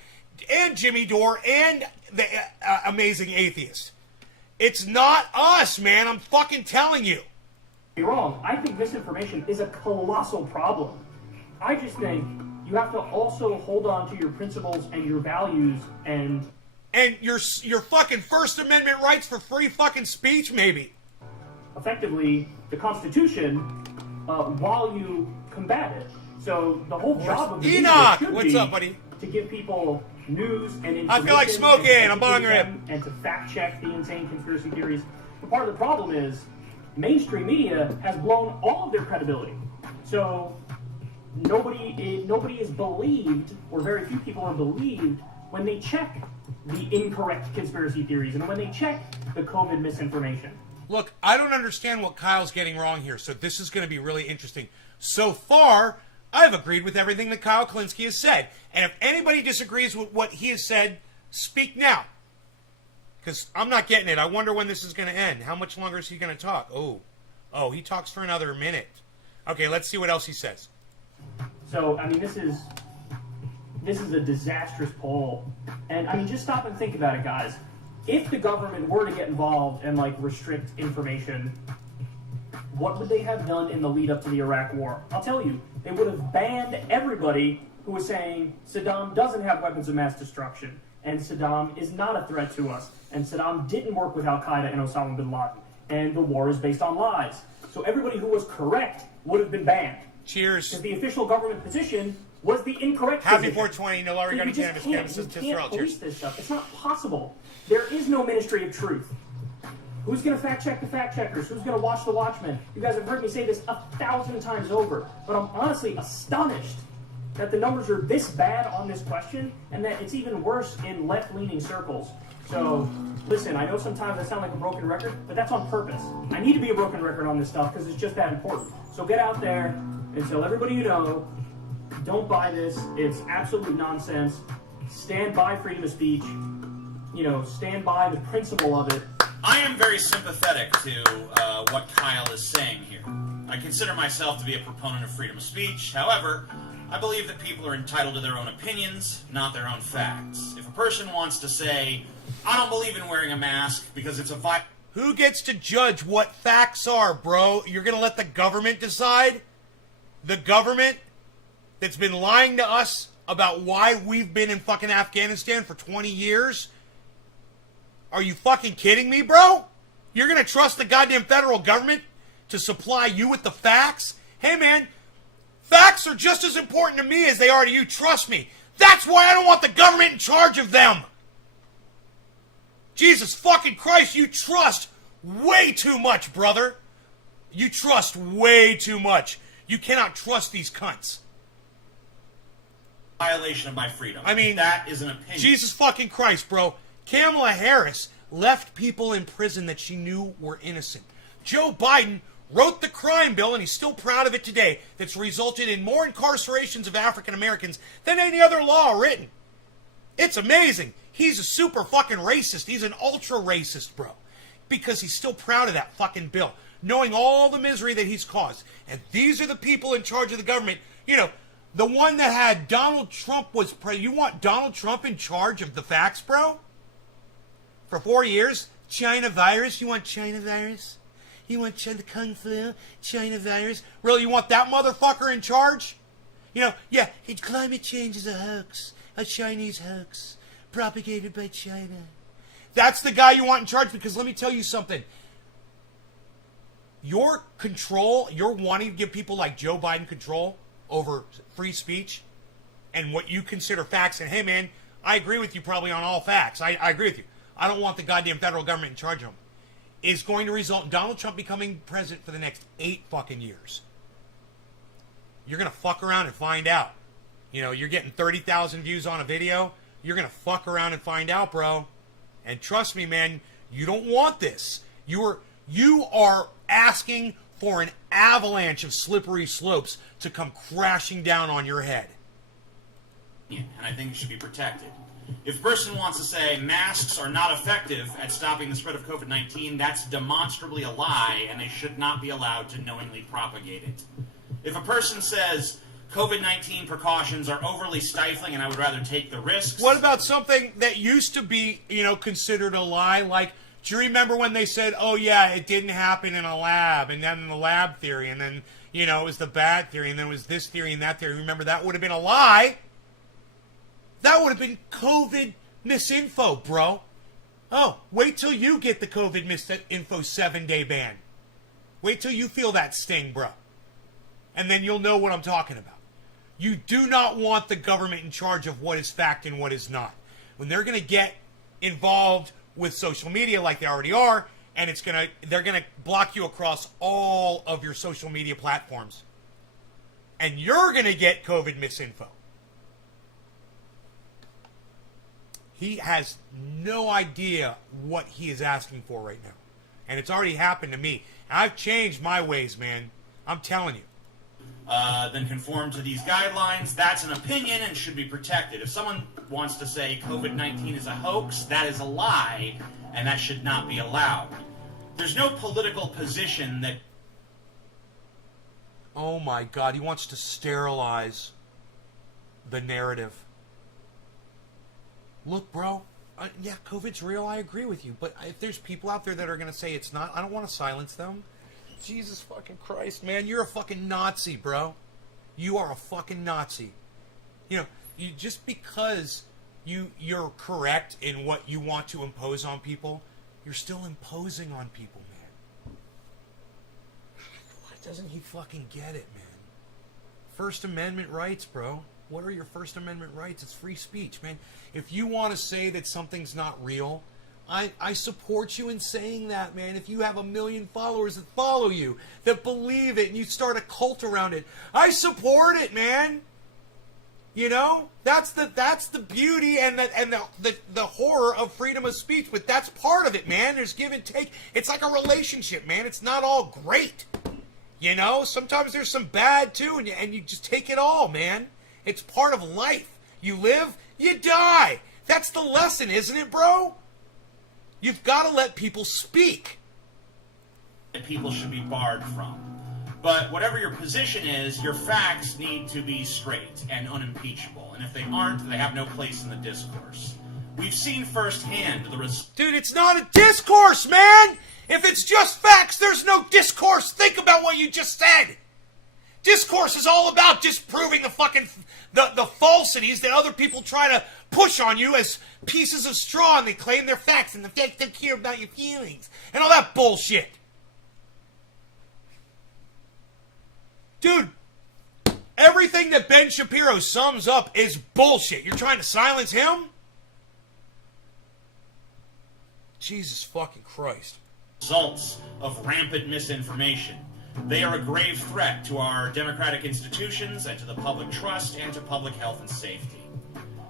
Jimmy Dore and the Amazing Atheist. It's not us, man. I'm fucking telling you. You're wrong. I think misinformation is a colossal problem. I just think you have to also hold on to your principles and your values and your fucking First Amendment rights for free fucking speech, maybe. Effectively, the Constitution. While you combat it. So the whole job of the media Enoch, should what's be up, buddy? to give people news and information. I feel like smoking. And I'm on educate rip. them and to fact check the insane conspiracy theories. But part of the problem is mainstream media has blown all of their credibility. So nobody is believed, or very few people are believed, when they check the incorrect conspiracy theories and when they check the COVID misinformation. Look, I don't understand what Kyle's getting wrong here, so this is going to be really interesting. So far, I've agreed with everything that Kyle Klinsky has said. And if anybody disagrees with what he has said, speak now. Because I'm not getting it. I wonder when this is going to end. How much longer is he going to talk? Oh, he talks for another minute. Okay, let's see what else he says. So, I mean, this is a disastrous poll. And, I mean, just stop and think about it, guys. If the government were to get involved and, like, restrict information, what would they have done in the lead up to the Iraq War? I'll tell you, they would have banned everybody who was saying Saddam doesn't have weapons of mass destruction, and Saddam is not a threat to us, and Saddam didn't work with Al-Qaeda and Osama bin Laden, and the war is based on lies. So everybody who was correct would have been banned. Cheers. Because the official government position was the incorrect Happy position. 420, no longer So got you just cannabis. can't, Cannabis you is just can't for all. police Cheers. this stuff. It's not possible. There is no Ministry of Truth. Who's going to fact check the fact checkers? Who's going to watch the watchmen? You guys have heard me say this 1,000 times over, but I'm honestly astonished that the numbers are this bad on this question, and that it's even worse in left-leaning circles. So, listen, I know sometimes I sound like a broken record, but that's on purpose. I need to be a broken record on this stuff because it's just that important. So get out there and tell everybody you know, don't buy this. It's absolute nonsense. Stand by freedom of speech. You know, stand by the principle of it. I am very sympathetic to what Kyle is saying here. I consider myself to be a proponent of freedom of speech. However, I believe that people are entitled to their own opinions, not their own facts. If a person wants to say, I don't believe in wearing a mask because it's a Who gets to judge what facts are, bro? You're going to let the government decide? The government that's been lying to us about why we've been in fucking Afghanistan for 20 years? Are you fucking kidding me, bro? You're going to trust the goddamn federal government to supply you with the facts? Hey, man, facts are just as important to me as they are to you. Trust me. That's why I don't want the government in charge of them. Jesus fucking Christ, you trust way too much, brother. You trust way too much. You cannot trust these cunts. violation of my freedom. I mean, that is an opinion. Jesus fucking Christ, bro. Kamala Harris left people in prison that she knew were innocent. Joe Biden wrote the crime bill, and he's still proud of it today, that's resulted in more incarcerations of African Americans than any other law written. It's amazing. He's a super fucking racist. He's an ultra racist, bro. Because he's still proud of that fucking bill, knowing all the misery that he's caused. And these are the people in charge of the government. You know, the one that had Donald Trump was you want Donald Trump in charge of the facts, bro? For 4 years? China virus? You want China virus? You want the Kung Flu? China virus? Really, you want that motherfucker in charge? You know, yeah, climate change is a hoax. A Chinese hoax. Propagated by China. That's the guy you want in charge, because let me tell you something. Your control, you're wanting to give people like Joe Biden control over free speech and what you consider facts. And hey, man, I agree with you probably on all facts. I agree with you. I don't want the goddamn federal government in charge of them. Is going to result in Donald Trump becoming president for the next 8 fucking years. You're going to fuck around and find out. You know, you're getting 30,000 views on a video. You're going to fuck around and find out, bro. And trust me, man, you don't want this. You are asking for an avalanche of slippery slopes to come crashing down on your head. And I think it should be protected. If a person wants to say masks are not effective at stopping the spread of COVID-19, that's demonstrably a lie, and they should not be allowed to knowingly propagate it. If a person says COVID-19 precautions are overly stifling and I would rather take the risks... What about something that used to be, you know, considered a lie? Like, do you remember when they said, oh, yeah, it didn't happen in a lab, and then the lab theory, and then, you know, it was the bad theory, and then it was this theory and that theory. Remember, that would have been a lie. That would have been COVID misinfo, bro. Oh, wait till you get the COVID misinfo 7-day ban. Wait till you feel that sting, bro. And then you'll know what I'm talking about. You do not want the government in charge of what is fact and what is not. When they're going to get involved with social media like they already are, and they're going to block you across all of your social media platforms. And you're going to get COVID misinfo. He has no idea what he is asking for right now. And it's already happened to me. I've changed my ways, man. I'm telling you. Then conform to these guidelines. That's an opinion and should be protected. If someone wants to say COVID-19 is a hoax, that is a lie, and that should not be allowed. There's no political position that... Oh my God, he wants to sterilize the narrative. Look, bro, yeah, COVID's real, I agree with you, but if there's people out there that are going to say it's not, I don't want to silence them. Jesus fucking Christ, man, you're a fucking Nazi, bro. You are a fucking Nazi. You know, you just because you're correct in what you want to impose on people, you're still imposing on people, man. Why doesn't he fucking get it, man? First Amendment rights, bro. What are your First Amendment rights? It's free speech, man. If you want to say that something's not real, I support you in saying that, man. If you have 1 million followers that follow you, that believe it, and you start a cult around it, I support it, man. You know, that's the beauty and the horror of freedom of speech. But that's part of it, man. There's give and take. It's like a relationship, man. It's not all great. You know, sometimes there's some bad too, and you just take it all, man. It's part of life. You live, you die. That's the lesson, isn't it, bro? You've got to let people speak. That people should be barred from. But whatever your position is, your facts need to be straight and unimpeachable. And if they aren't, they have no place in the discourse. We've seen firsthand the results. Dude, it's not a discourse, man! If it's just facts, there's no discourse. Think about what you just said. Discourse is all about disproving the fucking the falsities that other people try to push on you as pieces of straw, and they claim they're facts, and the facts don't care about your feelings, and all that bullshit. Dude, everything that Ben Shapiro sums up is bullshit. You're trying to silence him? Jesus fucking Christ. Results of rampant misinformation. They are a grave threat to our democratic institutions and to the public trust and to public health and safety.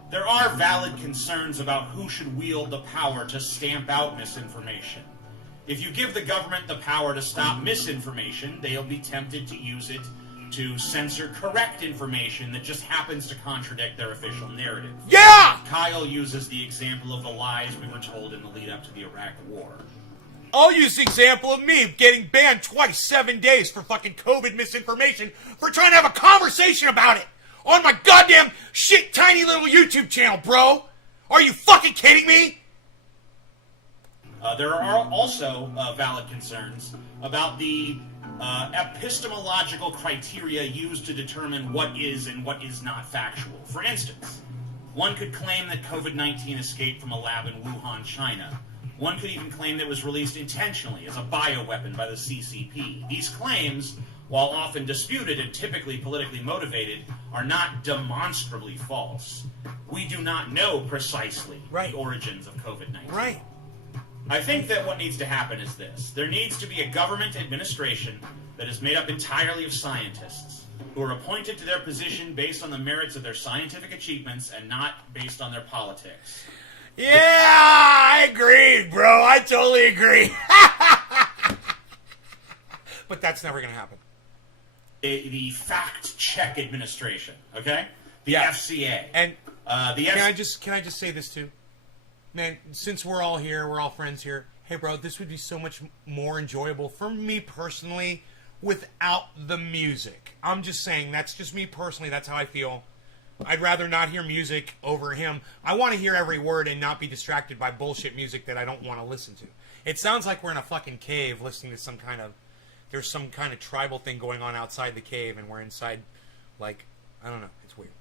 There are valid concerns about who should wield the power to stamp out misinformation. If you give the government the power to stop misinformation, they'll be tempted to use it to censor correct information that just happens to contradict their official narrative. Yeah! Kyle uses the example of the lies we were told in the lead up to the Iraq War. I'll use the example of me getting banned twice, 7 days for fucking COVID misinformation for trying to have a conversation about it on my goddamn shit tiny little YouTube channel, bro. Are you fucking kidding me? There are also valid concerns about the epistemological criteria used to determine what is and what is not factual. For instance, one could claim that COVID-19 escaped from a lab in Wuhan, China. One could even claim that it was released intentionally as a bioweapon by the CCP. These claims, while often disputed and typically politically motivated, are not demonstrably false. We do not know precisely the origins of COVID-19. Right. I think that what needs to happen is this. There needs to be a government administration that is made up entirely of scientists who are appointed to their position based on the merits of their scientific achievements and not based on their politics. Yeah, I agree, bro. I totally agree. But that's never going to happen. The fact-check administration, okay? The FCA. And can I just say this too? Man, since we're all here, we're all friends here. Hey, bro, this would be so much more enjoyable for me personally without the music. I'm just saying, that's just me personally. That's how I feel. I'd rather not hear music over him. I want to hear every word and not be distracted by bullshit music that I don't want to listen to. It sounds like we're in a fucking cave listening to there's some kind of tribal thing going on outside the cave, and we're inside, like, I don't know. It's weird.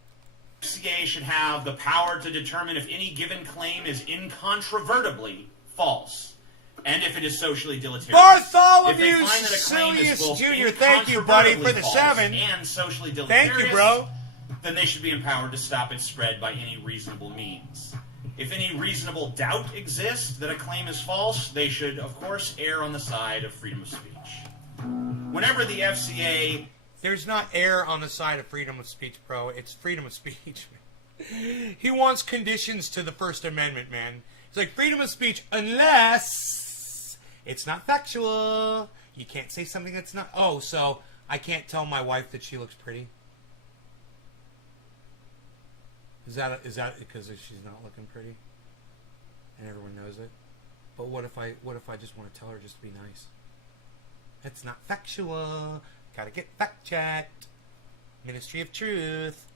FCA should have the power to determine if any given claim is incontrovertibly false, and if it is socially deleterious. Bartholomew Silius Jr., thank you, buddy, for the 7. And socially deleterious, thank you, bro. then they should be empowered to stop its spread by any reasonable means. If any reasonable doubt exists that a claim is false, they should, of course, err on the side of freedom of speech. Whenever the FCA... There's not err on the side of freedom of speech, bro. It's freedom of speech. He wants conditions to the First Amendment, man. It's like freedom of speech unless it's not factual. You can't say something that's not... Oh, so I can't tell my wife that she looks pretty? Is that because she's not looking pretty, and everyone knows it? But what if I just want to tell her just to be nice? That's not factual. Gotta get fact checked. Ministry of Truth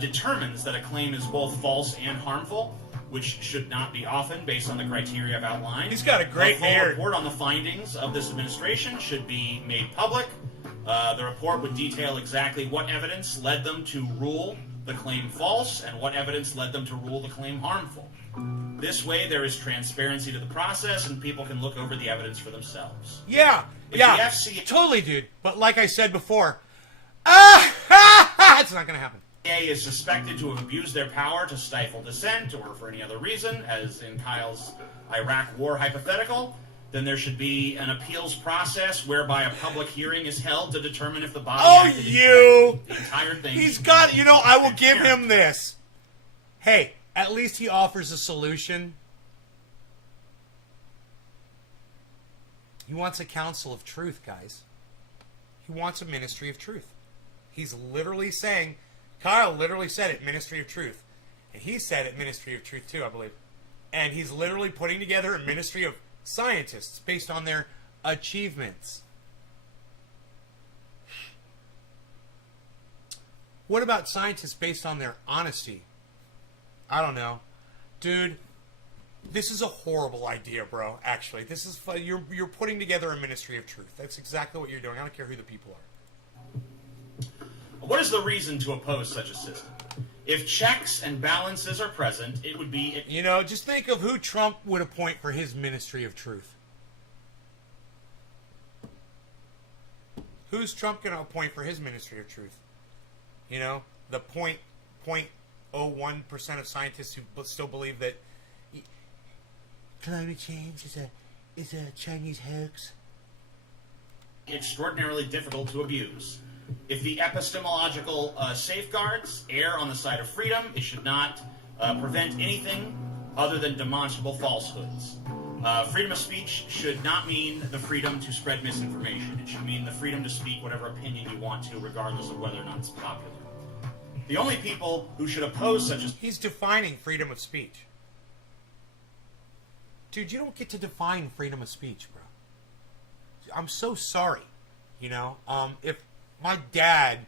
determines that a claim is both false and harmful, which should not be often based on the criteria I've outlined. He's got a great full beard. report on the findings of this administration should be made public. The report would detail exactly what evidence led them to rule the claim false and what evidence led them to rule the claim harmful. This way, there is transparency to the process, and people can look over the evidence for themselves. Yeah, If yeah, the FCA totally, dude. But like I said before, it's not gonna happen. is suspected to have abused their power to stifle dissent or for any other reason, as in Kyle's Iraq war hypothetical, then there should be an appeals process whereby a public hearing is held to determine if the body acted incorrectly. The entire thing. He's got, I will give him this. Hey, at least he offers a solution. He wants a council of truth, guys. He wants a ministry of truth. He's literally saying, Kyle literally said it, ministry of truth. And he said it, ministry of truth too, I believe. And he's literally putting together a ministry of scientists based on their achievements. What about scientists based on their honesty? I don't know. Dude, this is a horrible idea, bro. Actually, this is you're putting together a ministry of truth. That's exactly what you're doing. I don't care who the people are. What is the reason to oppose such a system? If checks and balances are present, it would be... Just think of who Trump would appoint for his ministry of truth. Who's Trump going to appoint for his ministry of truth? The 0.01% of scientists who still believe that climate change is a Chinese hoax. Extraordinarily difficult to abuse. If the epistemological safeguards err on the side of freedom, it should not prevent anything other than demonstrable falsehoods. Freedom of speech should not mean the freedom to spread misinformation. It should mean the freedom to speak whatever opinion you want to, regardless of whether or not it's popular. The only people who should oppose such a... He's defining freedom of speech. Dude, you don't get to define freedom of speech, bro. I'm so sorry. If my dad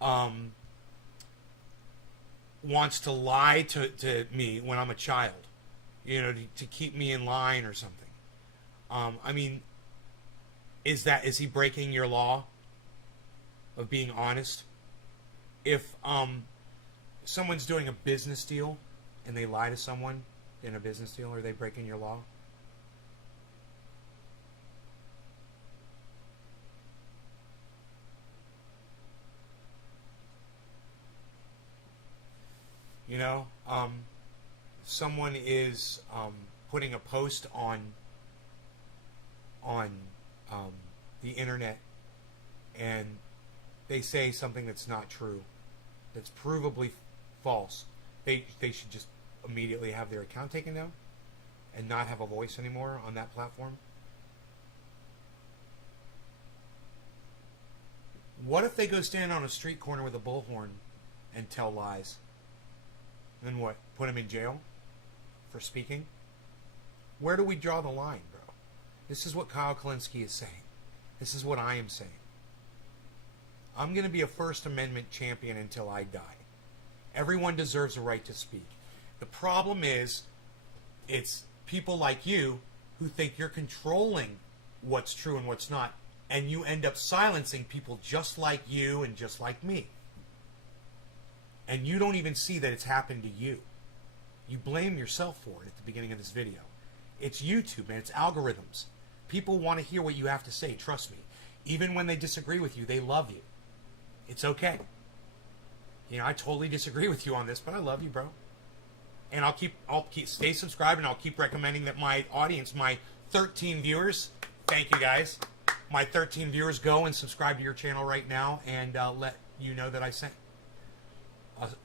wants to lie to me when I'm a child, to keep me in line or something. Is he breaking your law of being honest? If someone's doing a business deal and they lie to someone in a business deal, are they breaking your law? Someone is putting a post on the internet, and they say something that's not true, that's provably false. They should just immediately have their account taken down and not have a voice anymore on that platform. What if they go stand on a street corner with a bullhorn and tell lies? Then what? Put them in jail for speaking? Where do we draw the line, bro? This is what Kyle Kalinske is saying. This is what I am saying. I'm going to be a First Amendment champion until I die. Everyone deserves a right to speak. The problem is, it's people like you who think you're controlling what's true and what's not, and you end up silencing people just like you and just like me. And you don't even see that it's happened to you. You blame yourself for it at the beginning of this video. It's YouTube, man. It's algorithms. People want to hear what you have to say, trust me. Even when they disagree with you, they love you. It's okay. You know, I totally disagree with you on this, but I love you, bro. And I'll keep stay subscribed, and I'll keep recommending that my audience, my 13 viewers, thank you guys, my 13 viewers, go and subscribe to your channel right now, and let you know that I sent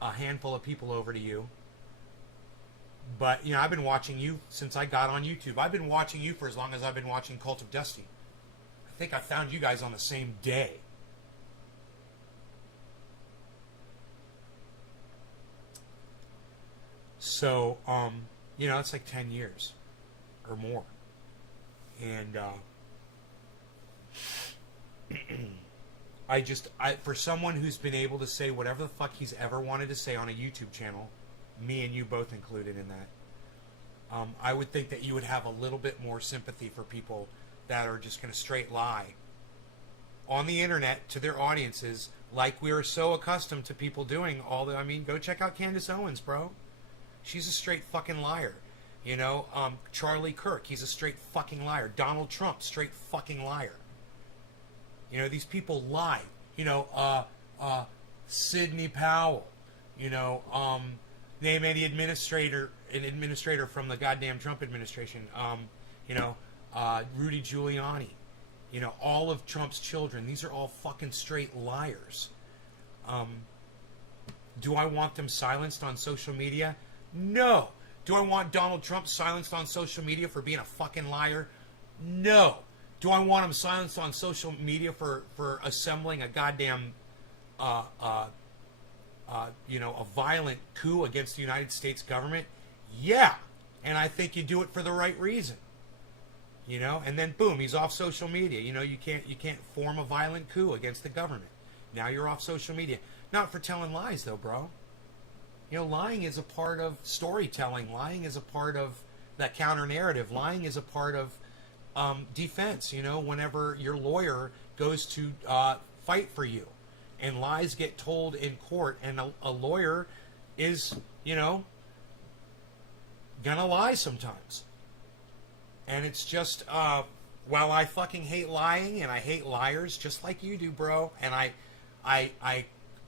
a handful of people over to you. But, you know, I've been watching you since I got on YouTube. I've been watching you for as long as I've been watching Cult of Dusty. I think I found you guys on the same day. So, you know, it's like 10 years or more. And for someone who's been able to say whatever the fuck he's ever wanted to say on a YouTube channel, me and you both included in that, I would think that you would have a little bit more sympathy for people that are just going to straight lie on the internet to their audiences, like we are so accustomed to people doing all the. I mean, go check out Candace Owens, bro. She's a straight fucking liar. You know, Charlie Kirk, he's a straight fucking liar. Donald Trump, straight fucking liar. You know, these people lie. You know, Sidney Powell. You know, name any administrator from the goddamn Trump administration. You know, Rudy Giuliani. You know, all of Trump's children. These are all fucking straight liars. Do I want them silenced on social media? No. Do I want Donald Trump silenced on social media for being a fucking liar? No. Do I want him silenced on social media for assembling a goddamn, you know, a violent coup against the United States government? Yeah. And I think you do it for the right reason. You know, and then boom, he's off social media. You know, you can't form a violent coup against the government. Now you're off social media. Not for telling lies though, bro. You know, lying is a part of storytelling. Lying is a part of that counter narrative. Lying is a part of defense. You know, whenever your lawyer goes to fight for you, and lies get told in court, and a lawyer is, you know, gonna lie sometimes. And it's just, while I fucking hate lying and I hate liars just like you do, bro, and I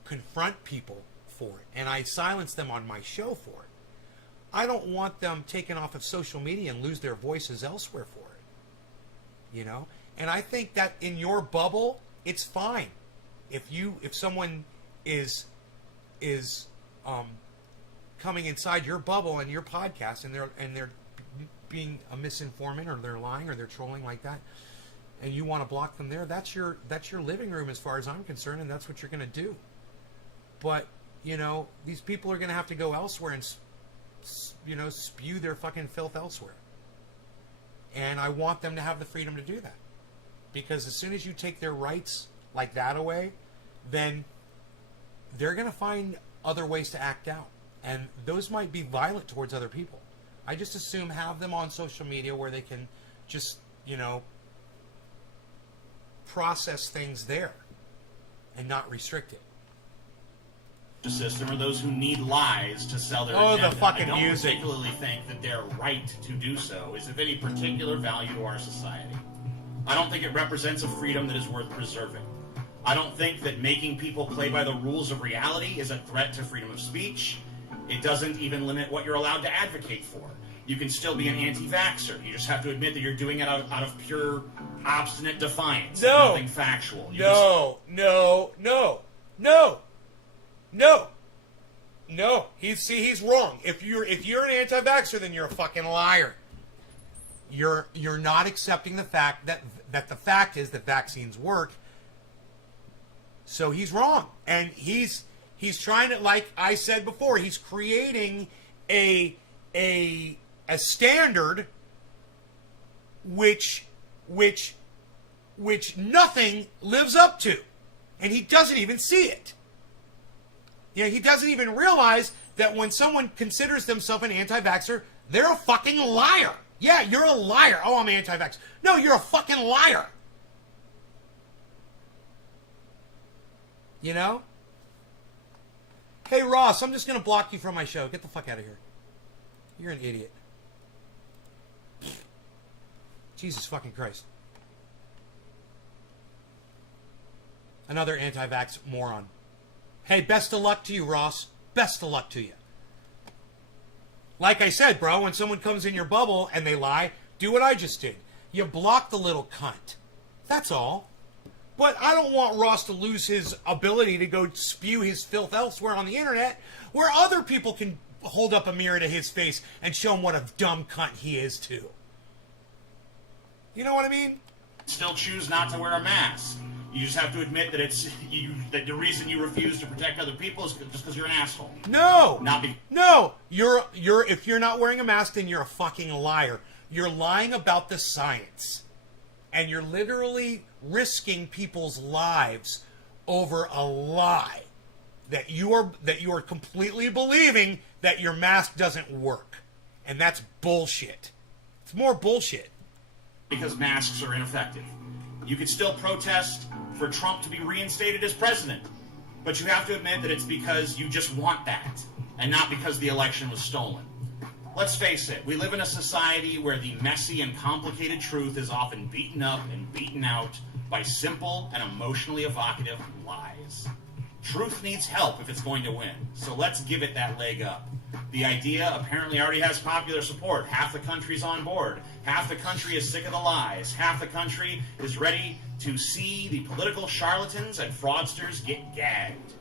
confront people for it, and I silence them on my show for it, I don't want them taken off of social media and lose their voices elsewhere for it. You know? And I think that in your bubble, it's fine. If someone is coming inside your bubble and your podcast and they're being a misinformant, or they're lying, or they're trolling like that, and you want to block them there, that's your living room as far as I'm concerned, and that's what you're going to do. But, you know, these people are going to have to go elsewhere and, you know, spew their fucking filth elsewhere. And I want them to have the freedom to do that. Because as soon as you take their rights like that away, then they're going to find other ways to act out. And those might be violent towards other people. I just assume have them on social media where they can just, you know, process things there and not restrict it. The system are those who need lies to sell their agenda. The fucking I don't music. particularly think that their right to do so is of any particular value to our society. I don't think it represents a freedom that is worth preserving. I don't think that making people play by the rules of reality is a threat to freedom of speech. It doesn't even limit what you're allowed to advocate for. You can still be an anti-vaxxer. You just have to admit that you're doing it out of pure, obstinate defiance. No. Nothing factual. No. He's wrong. If you're an anti-vaxxer, then you're a fucking liar. You're not accepting the fact that the fact is that vaccines work. So he's wrong, and he's trying to, like I said before, he's creating a standard which nothing lives up to, and he doesn't even see it. You know, he doesn't even realize that when someone considers themselves an anti-vaxxer, they're a fucking liar. Yeah, you're a liar. Oh, I'm anti-vaxxer. No, you're a fucking liar. You know? Hey, Ross, I'm just going to block you from my show. Get the fuck out of here. You're an idiot. Jesus fucking Christ. Another anti-vax moron. Hey, best of luck to you, Ross. Best of luck to you. Like I said, bro, when someone comes in your bubble and they lie, do what I just did. You block the little cunt. That's all. But I don't want Ross to lose his ability to go spew his filth elsewhere on the internet, where other people can hold up a mirror to his face and show him what a dumb cunt he is too. You know what I mean? Still choose not to wear a mask. You just have to admit that that the reason you refuse to protect other people is just because you're an asshole. No. Not No. You're if you're not wearing a mask, then you're a fucking liar. You're lying about the science. And you're literally risking people's lives over a lie that you are completely believing that your mask doesn't work. And that's bullshit. It's more bullshit. because masks are ineffective. You could still protest for Trump to be reinstated as president, but you have to admit that it's because you just want that, and not because the election was stolen. Let's face it, we live in a society where the messy and complicated truth is often beaten up and beaten out by simple and emotionally evocative lies. Truth needs help if it's going to win, so let's give it that leg up. The idea apparently already has popular support. Half the country's on board. Half the country is sick of the lies. Half the country is ready to see the political charlatans and fraudsters get gagged.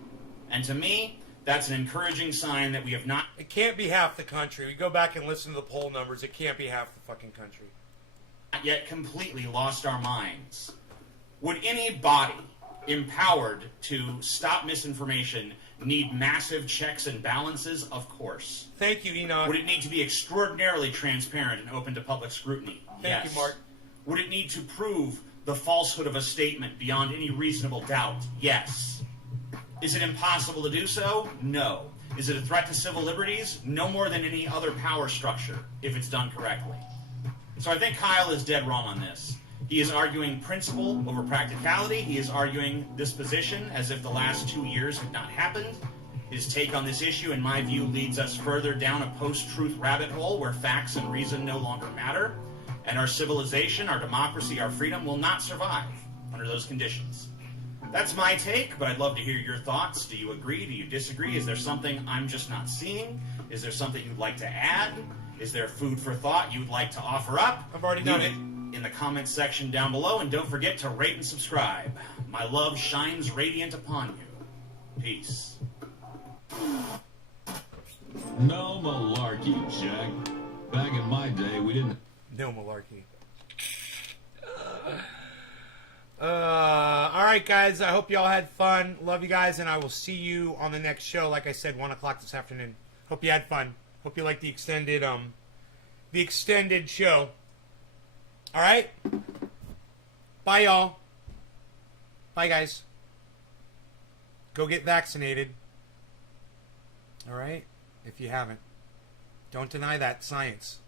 And to me, that's an encouraging sign that we have not... It can't be half the country. We go back and listen to the poll numbers. It can't be half the fucking country. ...not yet completely lost our minds. Would any body empowered to stop misinformation need massive checks and balances? Of course. Thank you, Enoch. Would it need to be extraordinarily transparent and open to public scrutiny? Thank Yes. you, Mark. Would it need to prove the falsehood of a statement beyond any reasonable doubt? Yes. Is it impossible to do so? No. Is it a threat to civil liberties? No more than any other power structure, if it's done correctly. So I think Kyle is dead wrong on this. He is arguing principle over practicality. He is arguing this position as if the last 2 years had not happened. His take on this issue, in my view, leads us further down a post-truth rabbit hole where facts and reason no longer matter, and our civilization, our democracy, our freedom will not survive under those conditions. That's my take, but I'd love to hear your thoughts. Do you agree? Do you disagree? Is there something I'm just not seeing? Is there something you'd like to add? Is there food for thought you'd like to offer up? I've already done Leave it. In the comments section down below, and don't forget to rate and subscribe. My love shines radiant upon you. Peace. No malarkey, Jack. Back in my day, we didn't... No malarkey. Alright, guys. I hope y'all had fun. Love you guys, and I will see you on the next show. Like I said, 1 o'clock this afternoon. Hope you had fun. Hope you liked the extended show. Alright? Bye, y'all. Bye, guys. Go get vaccinated. Alright? If you haven't. Don't deny that science.